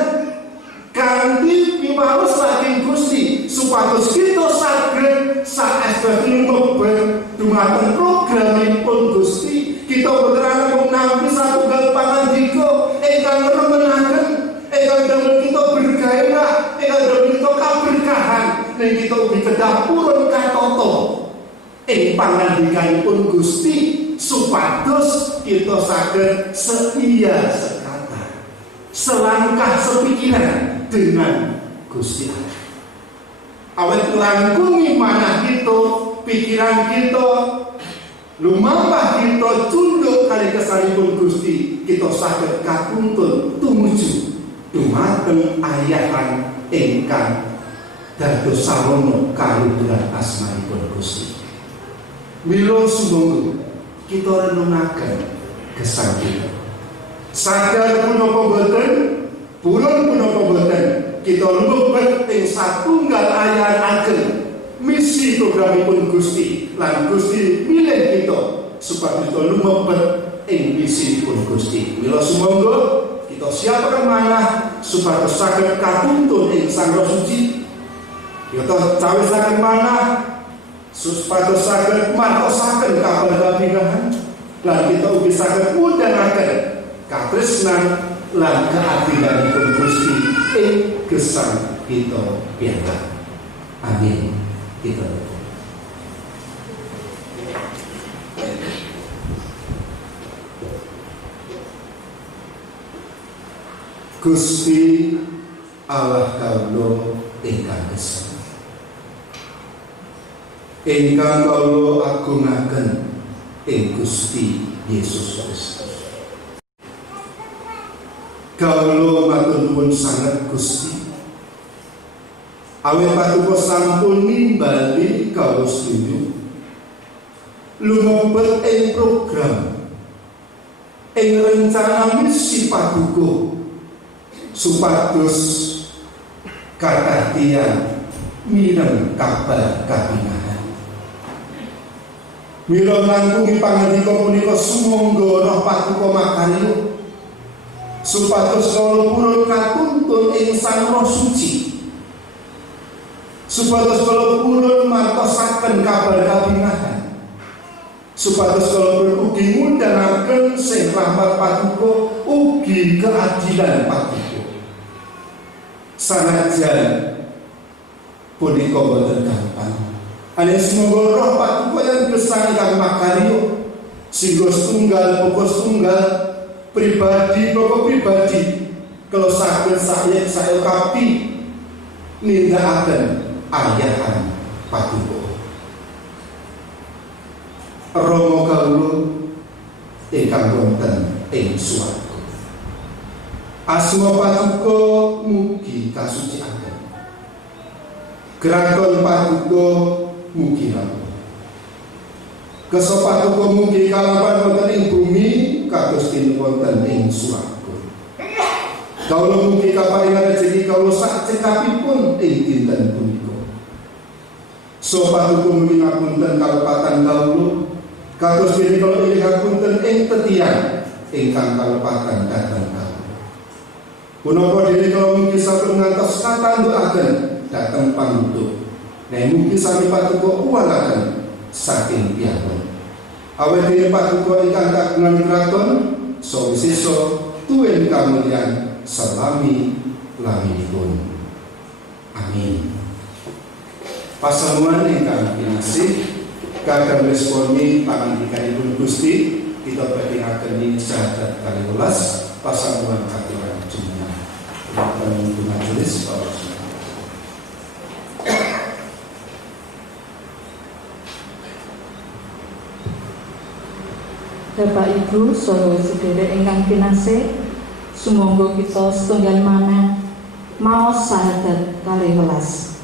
Kanthi piwales saking Gusti supados kita saged saestune mlebet dumateng programipun Gusti. Kita boten nampi satunggal pangandika ingkang remenaken, ingkang damel kita bergairah, ingkang damel kita kaberkahan, ning kita ugi kedah purun katata ing pangandikanipun Gusti supados kita saged setia sekata, selangkah sepikiran dengan Gusti Allah. awet langkungi manah kita, pikiran kita, lumampah kita tunduk kali kesanipun Gusti, kita saged kakuntun tumuju dumateng ayahan ingkang dados sarono kaluhuran asmanipun Gusti. Mila sumangga kita renungaken gesang kita. Sadar punapa boten, purun punapa boten, kita lumebet ing satunggal ayahan ageng misi programipun Gusti, lan Gusti milih kita supaya kita lumebet ing misinipun Gusti. Mila sumangga kita siapaken manah supaya saged katuntun ing Sang Roh Suci. Kita cawisaken manah supaya saged mantosaken kabar kabingahan, lan kita ugi saged mudhanaken katresnan lan keadilanipun Gusti ing gesang kita piyambak. Amin. Kita Gusti Allah kawula ingkang gesang, ingkang kawula agungaken ing Gusti Yesus Kristus. Kawula matur nuwun sanget Gusti, awit patuko sampun nimbali kawula sedaya lumebet ing program ing rencana misi patuko supados kathah tiyang mireng kabar kabingahan. Mila langkungi pangandika punika sumangga roh patuko makarya supados kawula purun katuntun ing Sang Roh Suci, supados kawula purun mantosaken kabar kabingahan, supados kawula purun ugi ngundhanaken sing rahmat patuko ugi keadilan patuko. Sanajan punika boten gampang, anes monggo roh patuko yang gesang ingkang makarya singgo setunggal pokok setunggal pribadi pokok pribadi kalau saged saya kapi nindakaken ayahan patuko. Rama kawula ingkang wonten ing swarga, asma patuko mugi kasucikaken, kraton patuko mugi rampung, kersa patuko mugi kalawan wonten ing bumi kados dene wonten ing swarga. Kawula mugi kaparingan rejeki kawula sak cekapipun ing dinten punika. So patuko mugi ngapunten kalepatan kawula kados dene kawula inggih ngapunten ing tetiang ingkang kalepatan dhateng kawula. Punapa dene kawula mugi sampun ngantos katandukaken dhateng pangutuk, nek mugi sami patuko uwalaken saking piyambak. Awet dene patuko ingkang kagungan kraton sawisesa tuwin kamulyan salami laminipun. Amin. Pasamuan ingkang kinasih, kagem responi pangandikanipun Gusti, kita badhekaken ing syahadat 12 pasamuan katuran jumeneng. Untuk majelis para Bapak Ibu saha sedherek ingkang kinasih, sumangga kita setunggal manah maos syahadat 12.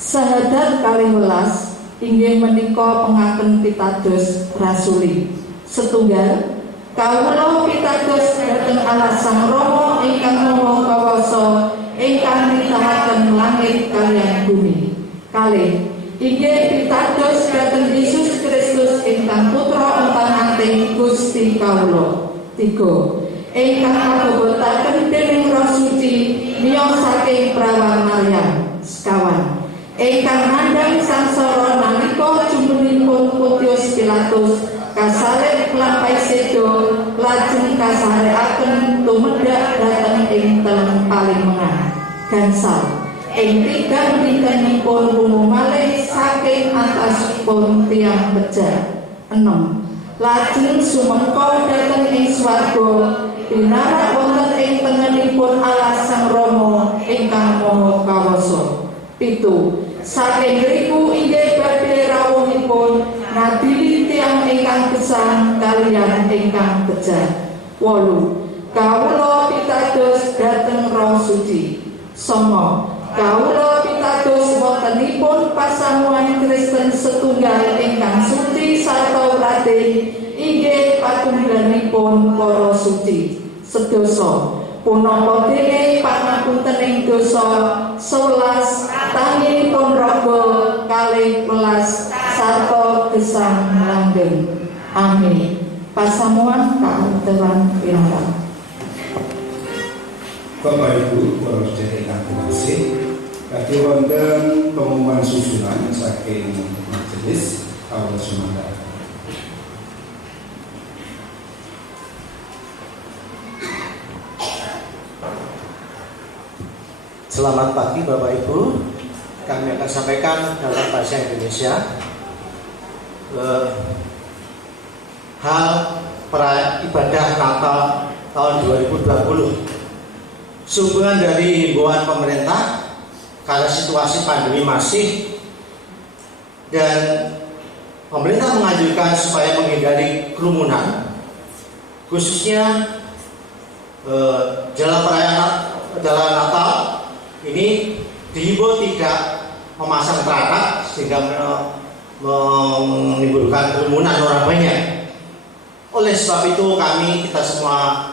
Syahadat 12 inggih menika pengaken pitados rasuli. Setunggal, kawula pitados dhateng Allah Sang Rama ingkang maha kawasa ingkang nitahaken langit kaliyan bumi. Kalih, inggih pitados dhateng Yesus Kristus ingkang putra entang-anting Gusti kawula. 3. Ingkang kabobotaken dening Roh Suci miyos saking prawan Maryam. Sekawan. Ingkang nandhang sangsara nalika jumenipun Pontius Pilatus kasalib lampahi sedo lajeng kasarekaken tumedhak dhateng ing teleng paling mengan. Gansal. Ing tigang dintenipun rungu malih saking atasipun tiyang beja. 6. Lajeng sumengko dhateng ing swarga pinarak wonten ing tengenipun Allah Sang Rama ingkang maha kawasa. 7. Saking riku inggih badhe rawuhipun nadili tiyang ingkang gesang kaliyan ingkang bejat. 8. Kawula pitados dhateng Roh Suci. 9. Kawula pitados wontenipun pasamuan Kristen setunggal ingkang suci sarta radhi inggih patunggalanipun para suci. 11. Punapa dene pangapuntening dosa 11 tanginipun raga 12 sarta gesang langgeng. Amin. Pasamuan kaunteran pirang. Bapak Ibu, para sedherek ingkang kasih, badhe wonten pengumuman susunan saking majelis kawula Sumanda. Selamat pagi Bapak Ibu, kami akan sampaikan dalam bahasa Indonesia hal ibadah Natal tahun 2020. Sehubungan dari himbauan pemerintah karena situasi pandemi masih, dan pemerintah menganjurkan supaya menghindari kerumunan, khususnya dalam perayaan Natal ini dihimbau tidak memasang perangkat sehingga menimbulkan kerumunan orang banyak. Oleh sebab itu kita semua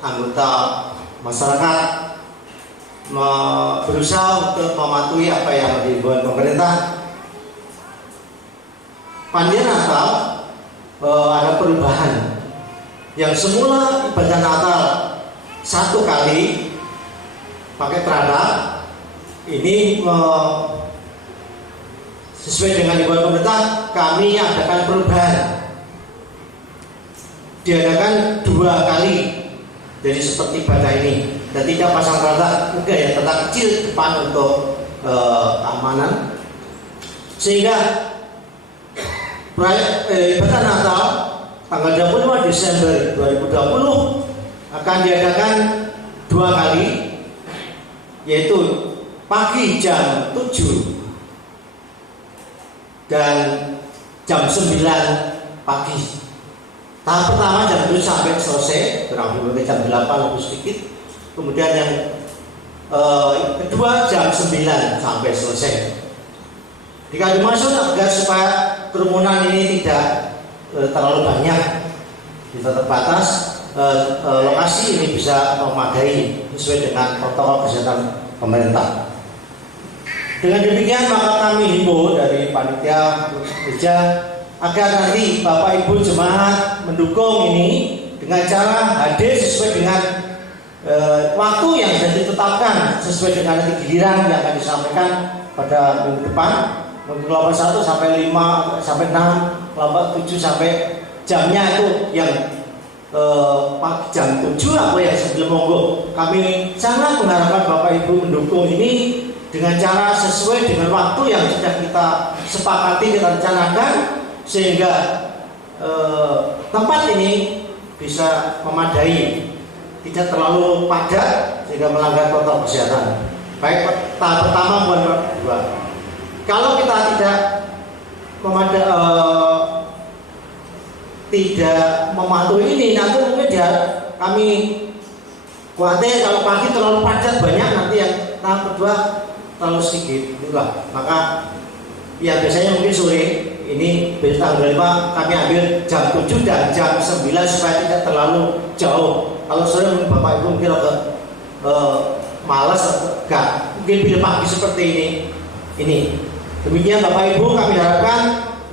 anggota masyarakat berusaha untuk mematuhi apa yang dihimbau pemerintah. Panitia Natal ada perubahan. Yang semula ibadah Natal 1 kali pakai perangkat, ini sesuai dengan himbauan pemerintah, kami adakan perubahan, diadakan 2 kali. Jadi seperti ibadah ini, dan tidak pasang perangkat, enggak ya, tetap kecil depan untuk keamanan, sehingga ibadah Natal tanggal 25 Desember 2020 akan diadakan 2 kali, yaitu pagi jam 7 dan jam 9 pagi. Tahap pertama jam 7 sampai selesai, kurang lebih jam 8 lebih sedikit. Kemudian yang kedua jam 9 sampai selesai. Jika dimaksud agar supaya kerumunan ini tidak terlalu banyak, bisa terbatas, lokasi ini bisa memadai sesuai dengan protokol kesehatan pemerintah. Dengan demikian maka kami himbau dari panitia gereja agar nanti Bapak Ibu jemaat mendukung ini dengan cara hadir sesuai dengan waktu yang sudah ditetapkan, sesuai dengan nanti giliran yang akan disampaikan pada minggu depan, kelompok 1 sampai 5 sampai 6, kelompok 7 sampai jamnya itu yang jam 7 apa yang sebelum monggo. Kami sangat mengharapkan Bapak Ibu mendukung ini dengan cara sesuai dengan waktu yang sudah kita sepakati, kita rencanakan, sehingga tempat ini bisa memadai, tidak terlalu padat sehingga melanggar protokol kesehatan. Baik tahap pertama maupun tahap kedua. Kalau kita tidak mematuhi ini, nanti mungkin kami khawatir kalau pagi terlalu padat banyak, nanti yang tahap kedua terlalu sedikit, itulah. Maka ya biasanya mungkin sore ini tanggal 5 kami ambil jam 7 dan jam 9 supaya tidak terlalu jauh. Kalau sore mungkin Bapak Ibu mungkin agak malas atau enggak, mungkin bila pagi seperti ini. Demikian Bapak Ibu, kami harapkan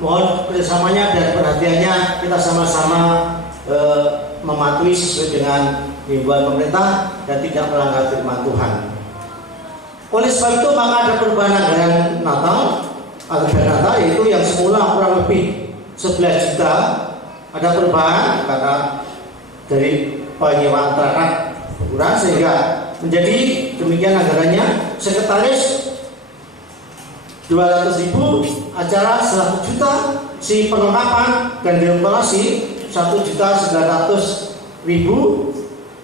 mohon kerjasamanya dan perhatiannya, kita sama-sama mematuhi sesuai dengan himbauan pemerintah dan tidak melanggar firman Tuhan. Oleh sebab itu maka ada perubahan anggaran Natal, yaitu yang semula kurang lebih 11 juta, ada perubahan karena dari penyewaan perangkat berkurang sehingga menjadi demikian anggarannya. Sekretaris 200.000, acara 100 juta, si perlengkapan dan dekorasi 1.900.000,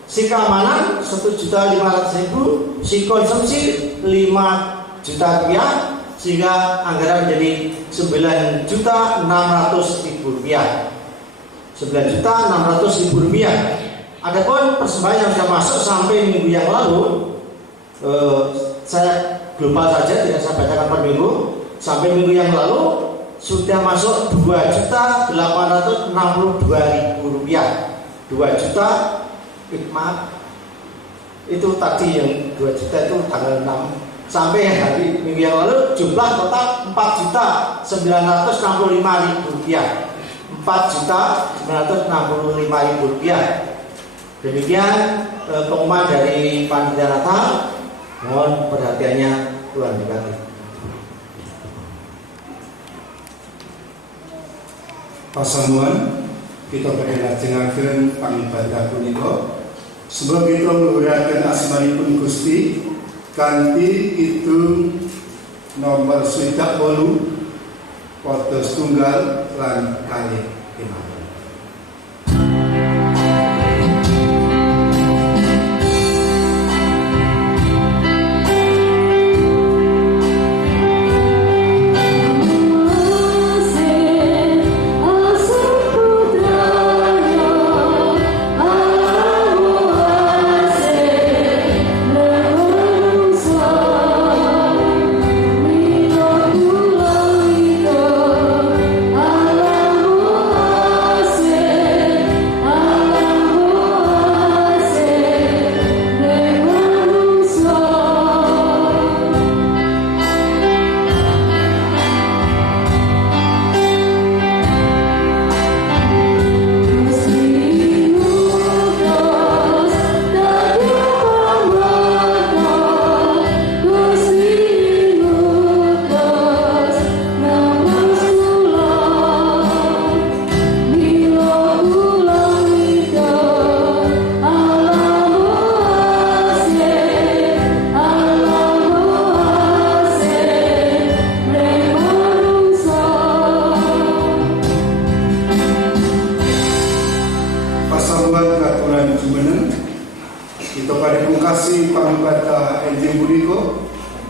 si keamanan 1.500.000, si konsumsi 5.000.000, juta rupiah, sehingga anggaran menjadi 9.600.000 rupiah. 9.600.000 rupiah. Adapun persembahan yang sudah masuk sampai minggu yang lalu, saya global saja, tidak saya bacakan per minggu. Sampai minggu yang lalu sudah masuk 2.862.000 rupiah. 2 juta, maaf, itu tadi yang 2 juta itu tanggal 6. Sampai hari minggu yang lalu jumlah total 4.965.000 rupiah. 4.965.000 rupiah. Demikian pengumuman dari panitia Natal. Mohon perhatiannya, Tuhan diberkati. Pasamuan kita berlajengaken pangibadah punika sebab kita ngluhuraken asmanipun Gusti kanthi itu nomor 28 pada setunggal lan kalih imam.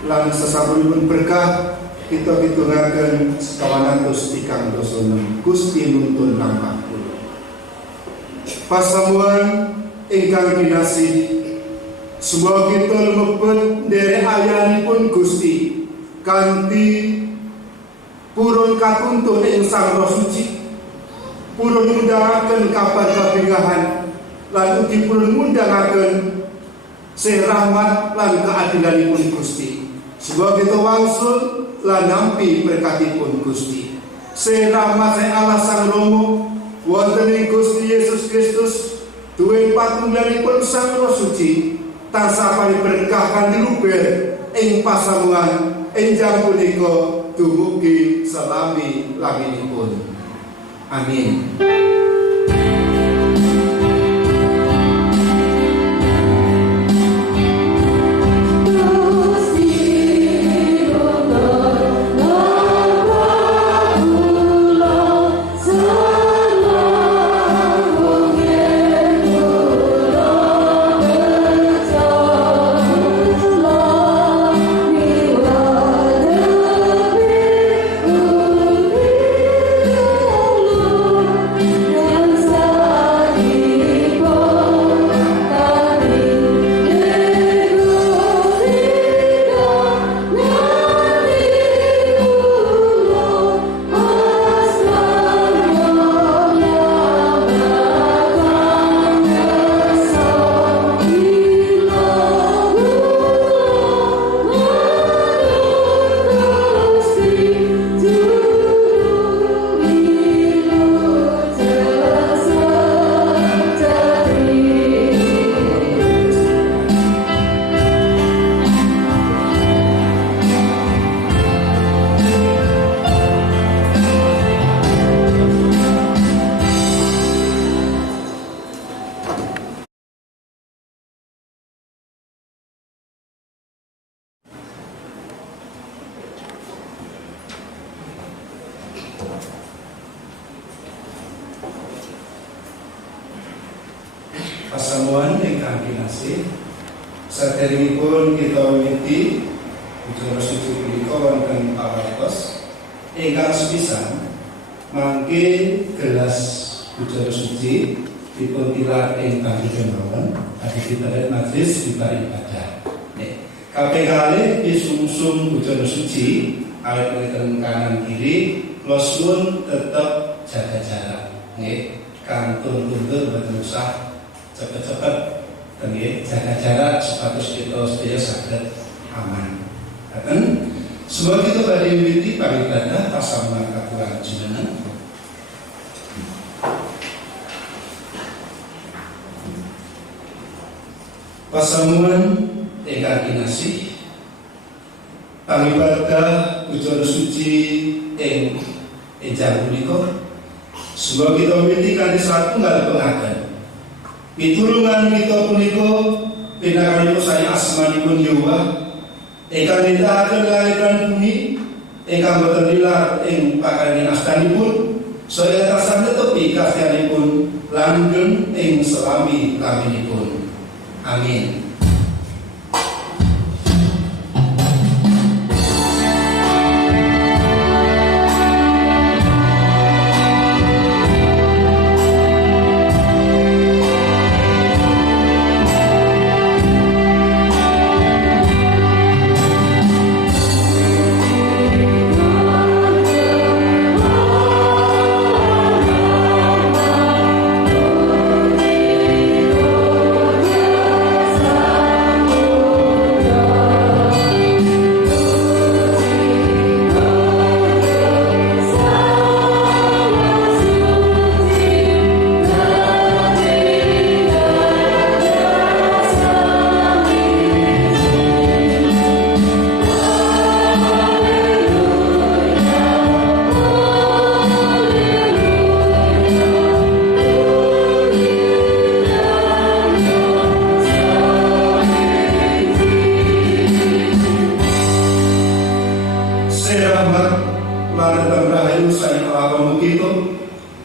Lan sesampun berkah kita hitungaken 936 Gusti nuntun lampah kula. Pasamuan ingkang kinasih, semoga kita lumebet nderek ayanipun Gusti kanthi purun katuntun ing Sang Roh Suci, purun mundangaken kabar kabingahan, lan ugi purun mundangaken sing rahmat lan keadilanipun Gusti. Sebab kita wangsul lan nampi berkatipun Gusti. Sing rahmat sing Allah Sang Rama wonten ing Gusti Yesus Kristus duwe patunggalipun Sang Roh Suci tansah paring berkah kanthi luber ing pasamuan enjang punika dumugi selami-laminipun. Amin. Pasamuan ingkang kinasih, saderengipun kita wiwiti Budaya suci punika wonten pawartos ingkang sepisan mangke gelas budaya suci dipun tilar ing kangge kemawon adi kita majlis ibadah. Kabeh kalih disungsung budaya suci awet wonten kanan kiri los pun tetap jaga jarak. Nggih, kantun kuntur boten usah cepet-cepet nggih, jaga jarak supados kita sedaya saged aman. Katen semoga kita badhe miwiti paribadah pasamuan katuran jenengan. Pasamuan ingkang kinasih, paribadah budaya suci ing enjang punika semoga kita miwiti kanthi satunggal pengaten. Pitulungan kita punika pinarinipun saya asmanipun Yahwa ingkang nindakaken langit lan bumi ingkang boten nilar ing pakaryan astanipun saya tansah netepi kasihipun langgeng ing selami-laminipun. Amin.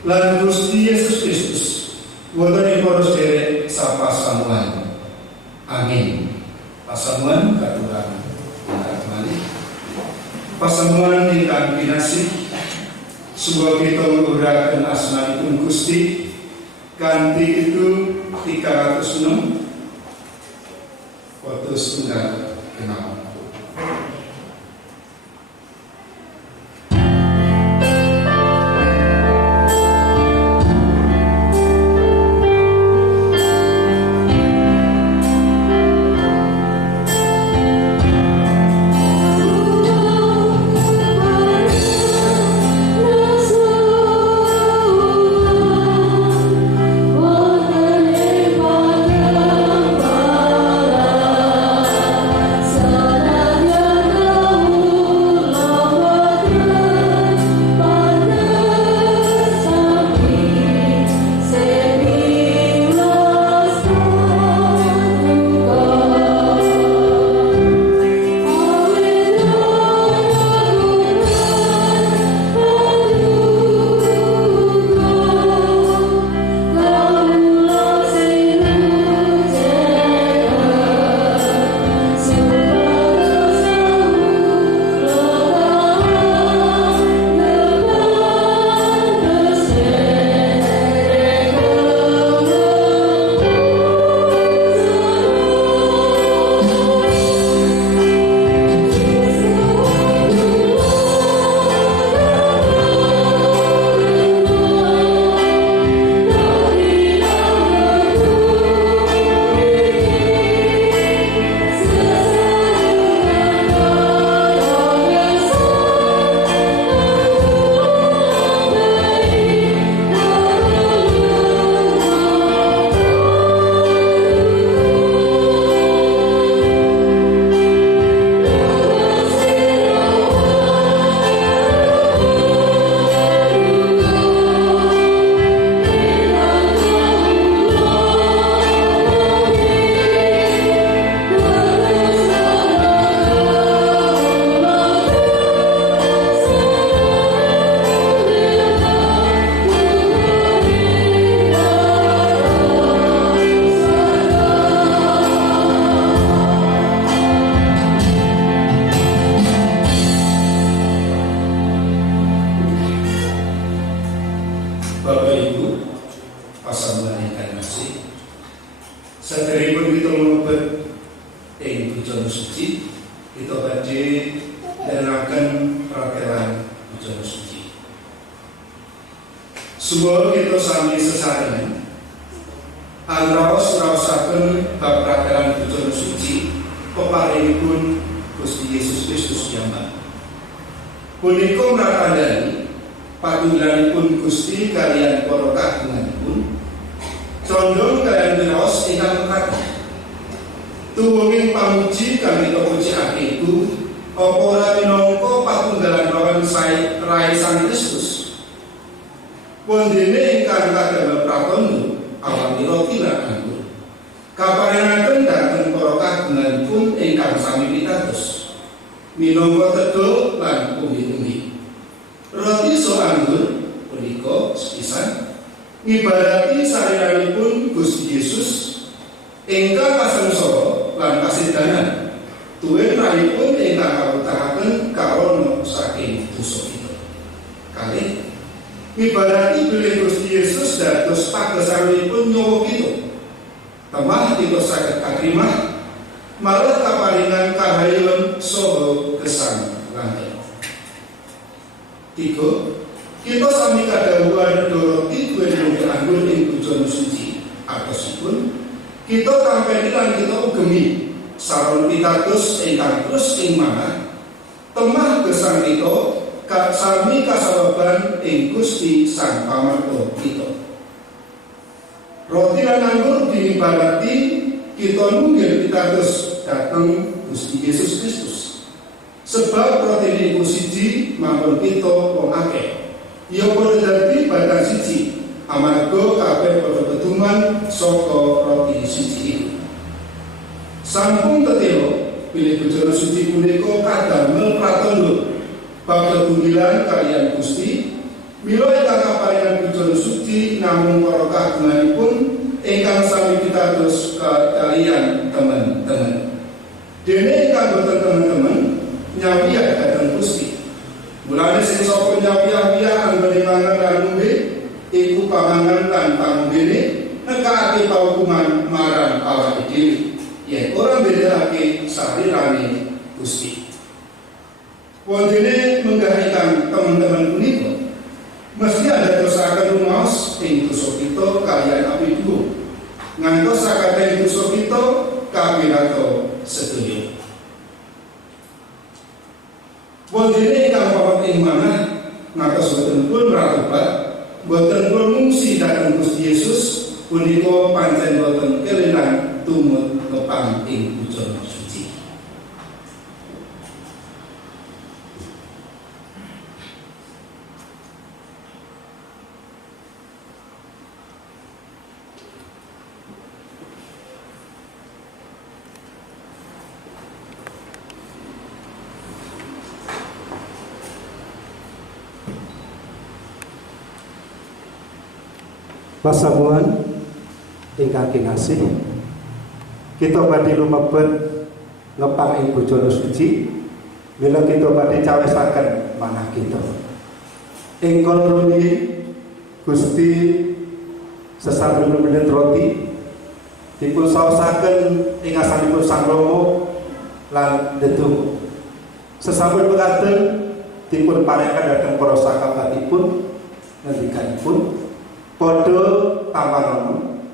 Lan Gusti Yesus Kristus wonten ing para sedherek sapa samuan. Amin. Pasamuan katuran ingkang malih. Pasamuan ingkang kinasih, sumba kita ngluhuraken asmanipun Gusti kanthi itu 306 foto setunggal kenal. Sana kita badhe ndenaken prakelan Bujana Suci. Sumur kita sami sesarengan angraos-raosaken bab prakelan Bujana Suci peparingipun Gusti Yesus Kristus piyambak. Punika mratandhani patunggalanipun Gusti kaliyan para kagunganipun condong kaliyan wiraos ingkang mekaten. Tuwuhing pamuji kang kita pujikake iku apa ora minangka patunggalan lawan rai Sang Kristus. Pondene ingkang kadamel pratandha awakira kira-kira kaparingaken dhateng para kagunganipun ingkang sami pitados minangka tegal lan umbi-umbi. Roti so anggur punika sepisan ngibadati sariranipun Gusti Yesus ingkang kasengsara lan kasedanan tuwin rahipun ingkang kawutahaken karono saking dosa kita. Kalih ngibadati bilih Gusti Yesus dados pagesanipun nyawa kita. Temah kita saged katrimah malah kaparingan kahayuan saha gesang langgeng. 3. Kita sami kadhawuhan doroti duweni anggur ing Bujana Suci. Atosipun kita tampeni lan kita ugemi saron pitados ingkang terus ing manah temah gesang kita sami kasababan ing Gusti Sang Pamarta kita. Roti lan anggur diibadati kita nunggil pitados dhateng Gusti Yesus Kristus. Sebab roti niku siji mawon kita wong akeh. Ya padha dadi badan siji amarga kabeh padha keduman saka roti siji iku. Sampun tetelo bilih Bujana Suci punika kadamel pratandha bab tetunggilan kaliyan Gusti. Mila ingkang kaparingan Bujana Suci namung para kagunganipun ingkang sami pitados kaliyan teman-teman. Dene ingkang boten teman-teman nyawiyah dhateng Gusti. Mulane sing sapa nyawiyah anggone mangan lan ngombe iku pangangan lan pangombene nekake paukuman marang awake dhewe yen ora mbedakake sarirane Gusti. Wondene menggahikan teman-teman punika mesti ada dosaken rumaos ing dosa kita kaliyan apiduh ngantos sakabeh dosa kita kapirato sedaya. Wondene ingkang pawon ing manah ngantos boten pun ratobat boten pun ngungsi dhateng Gusti Yesus punika pancen boten kelinan tumut ngepang ing Bujana Suci. Pasamuan ingkang kinasih, kita badhe lumebet ngepang ing Bujana Suci mila kita badhe cawisaken manah kita. Ing kono Gusti sesampun mendhet roti dipun saosaken ing asalipun Sang Rama lan ndedonga. Sesampun mekaten dipun paringaken dhateng para sakabatipun ngendikanipun padha tampanono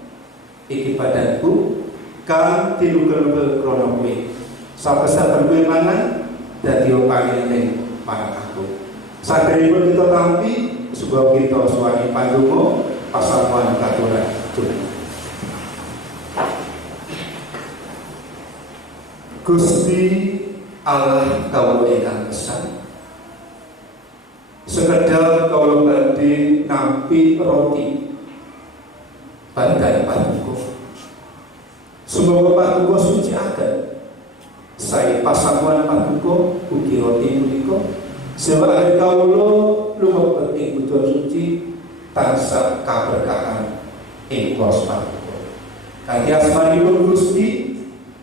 iki badanku kang tinukel krana kowe sapesaben kowe mangan dadi panganing marang aku. Saderengipun kita tampi sebab kita suwani pandonga pasamuan katuran Tuhan. Gusti Allah kawula ingkang besar, sekedhap kawula badhe nampi roti bandai paduka. Semoga paduka suci akan saya pasamuan paduka ugi roti punika sewa kawula lumebet ing Bujana Suci tansah kaberkahan ing kuasa paduka. Kanthi asmanipun Gusti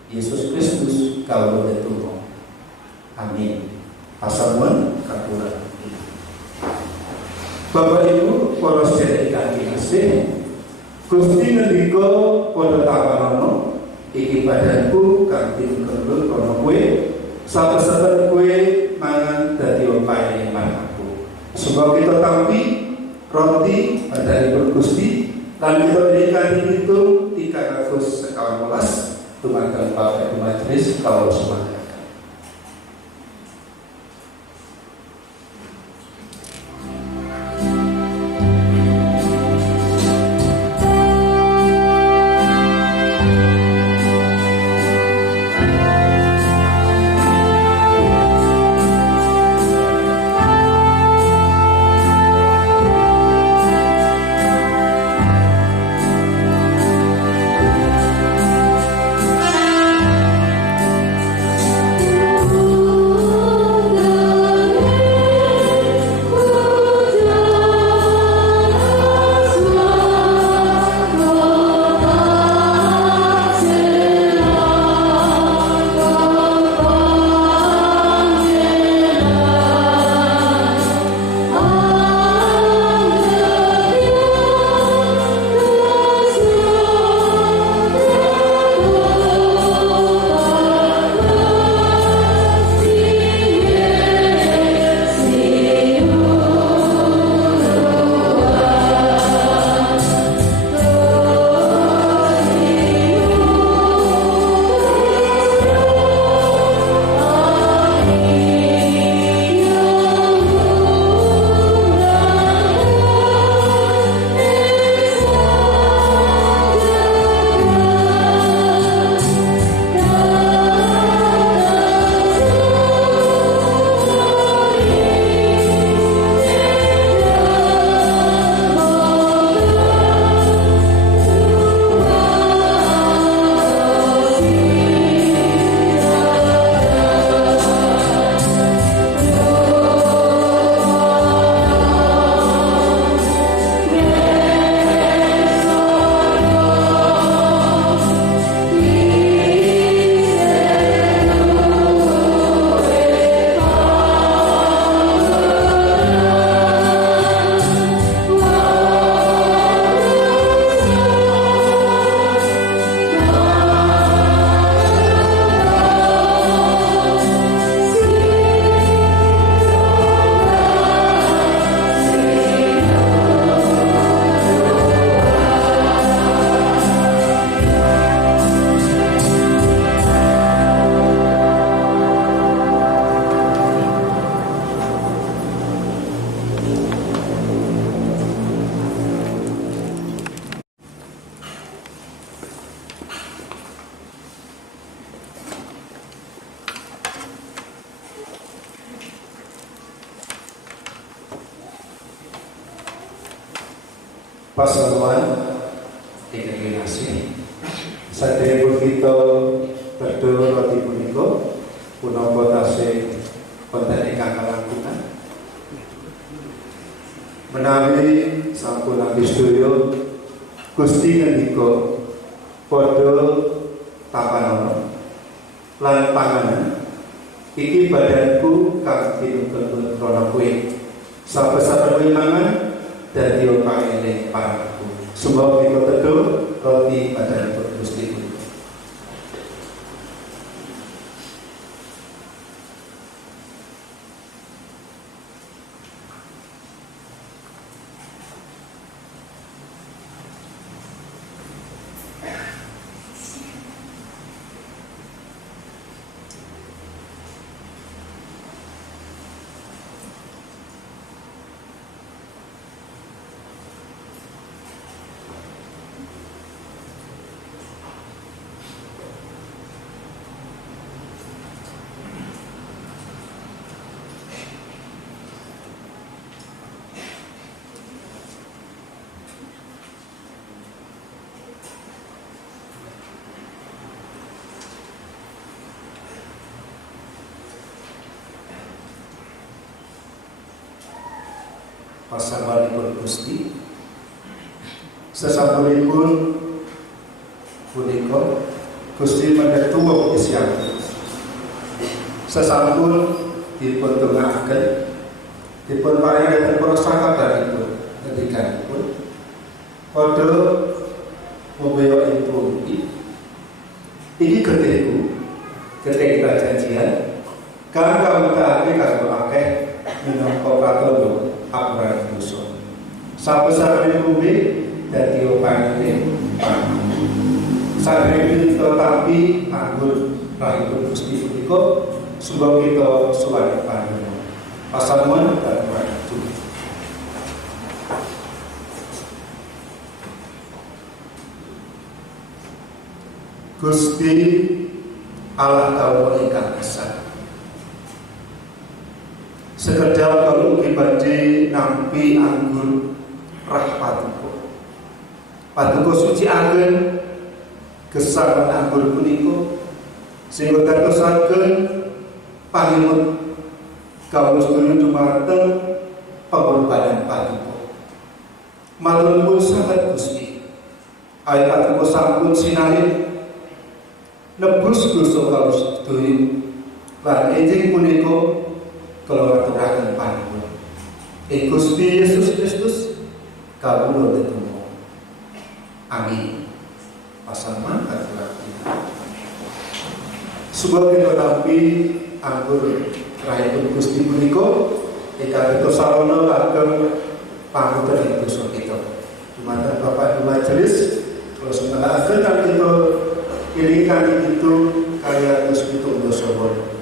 Yesus Kristus kawula ndedonga. Amin. Pasamuan katuran. Bapak Ibu para sedherek ingkang kinasih, Gusti ngendika padha tampanono iki badanku kang tinukel krana kowe saben-saben kowe mangan dadi opahe marang-aku. Sebab kita tampi roti dari Gusti lan kita diberikan itu 311 tumanten Bapak Ibu Majelis kalau semuanya. Pasamuan dikasih sadaya kita berdoa roti punika punapa tasih wonten ingkang kalangkungan menawi sampun abis sedaya Gusti ngendika padha tapanana lan panganan iki badanku kang tinungkel krana kowe saben-saben kowe mangan dadi opahe paraku. Sebab kita teduh roti badan Gusti. Pasamanipun Gusti sesampunipun punika Gusti mendhet tuwuh isian sesampun dipun tunggaken dipun paringaken para sakadaripun ngendikanipun padha mbeyo iki getihku getih perjanjian Kang utake kanggo akeh minangka patondo apuran dosa. Sapesarane kuwi dadi opane pangapunten. Sadherenge kita tapi anggur rahipun Gusti punika sumba kita suwani panjenengan. Pasamuan dan maju. Gusti Allah kawula ingkang esa. Sekedhap kalau pribadi nampi anggur rah paduka. Paduka suci anggen gesang anggur punika sehingga dadosaken panimut kawula sedaya dumateng pengorbanan paduka. Matur nuwun sanget Gusti. Awit paduka sampun sinalih nebus dosa kawula sedaya lan enjing punika kula aturaken panuwun. Gusti Yesus Kristus kawula tetunggal. Amin. Pasaman aturaken. Suba kita nampi anggur rahipun Gusti punika ingkang kita sarana kagem pangapunten dosa kita. Dumateng Bapak Ibu Majelis kula sunalaken lan kita ilingan itu kaya Gusti dosa wau. Amin.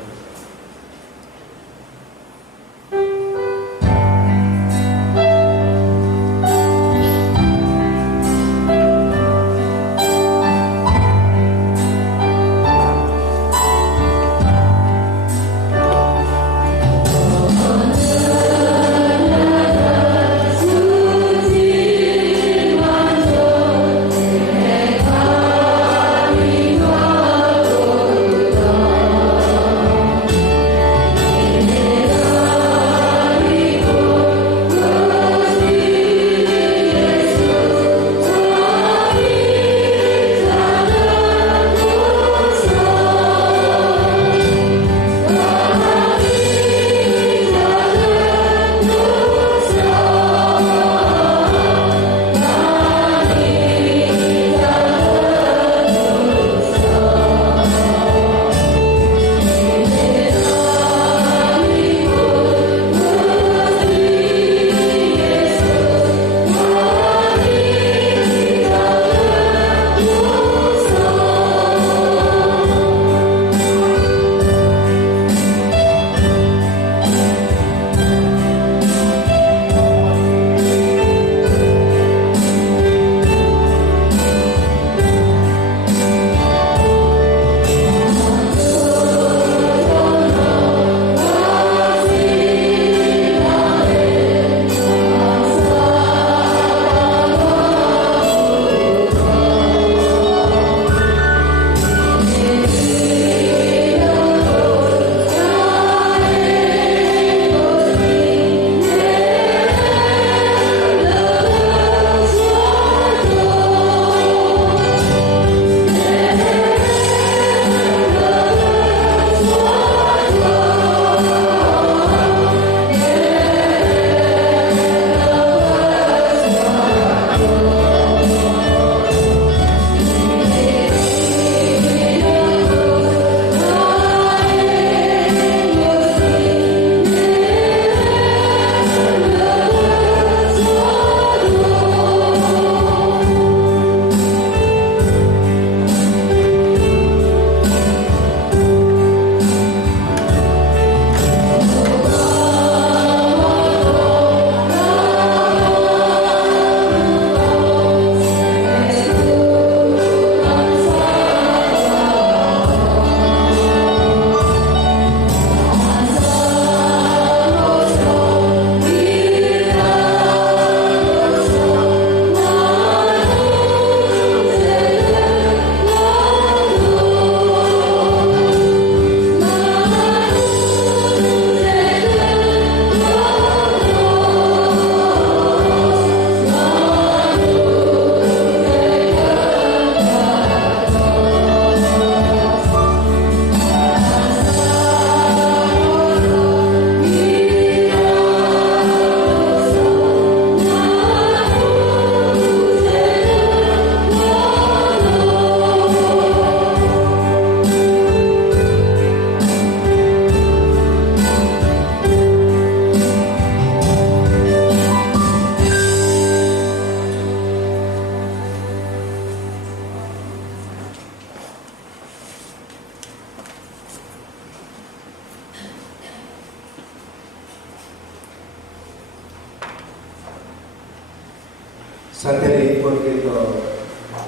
Saderipun kita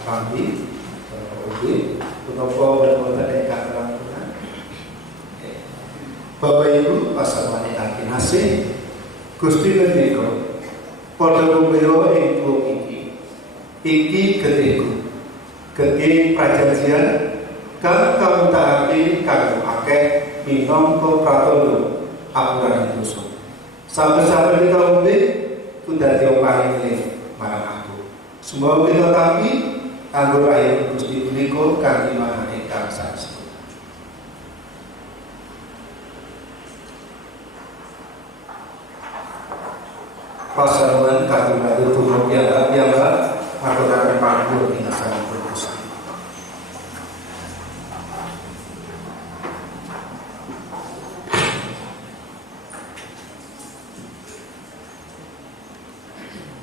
kami ugi menapa wonten ingkang rampungan. Bapak Ibu pasamuan ingkang kinasih, Gusti ngendika padha kumpul ing buku iki getiku geti prajanjian kang kawuntake kanggo akeh minangka pratandha apuran dosa. Saben-saben kita umbi kudadi paring marang aku. Semua kita kami kanggo rayi Gusti punika kanthi manah ingkang saestu. Pasamuan kagungan tubuh piyambak aturaken panggung ingkang Gusti.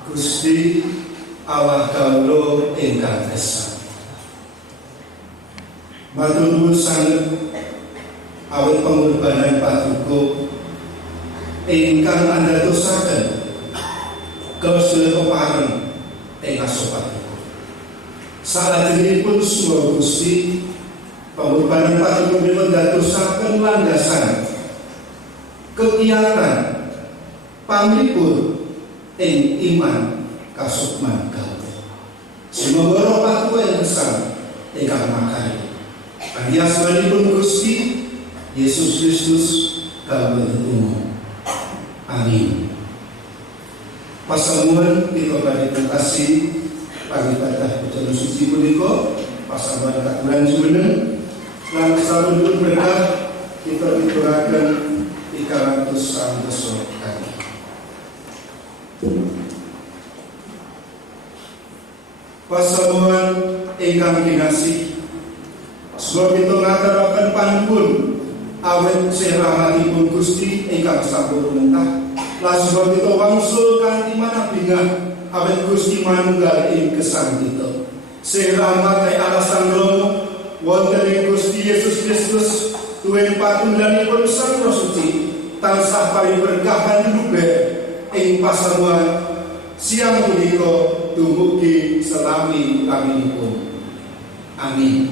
Gusti Allah kawula ingkang esa. Matur nuwun sanget awit pengorbanan paduka ingkang andhatosaken kasedaya pepareng ing asopaduka. Salajengipun sumawur Gusti pengorbanan paduka menika ndadosaken landasan kegiatan pamripun ing iman kasukman kawula. Semoga roh paduka yang besar ingkang makarya kanthi asmanipun Gusti Yesus Kristus kawula tetunggal. Amin. Pasamuan kita badhe kasih pangibadah puja suci punika pasamuan kagungan jumeneng lan sampun berkah kita dituraken 300 santoso kali. Pasamuan ingkang kinasih, sebab kita ngaturaken panuwun awet rahmatipun Gusti ingkang sampun lumentah. Lan sebab kita wangsul kanthi manah bingah awet Gusti manunggal ing gesang kita. Rahmat Allah Sang Rama wonten ing Gusti Yesus Kristus tuwin patunggalipun Sang Roh Suci tansah pariberkahan luber ing pasamuan siang punika dumugi selami laminipun. Amin.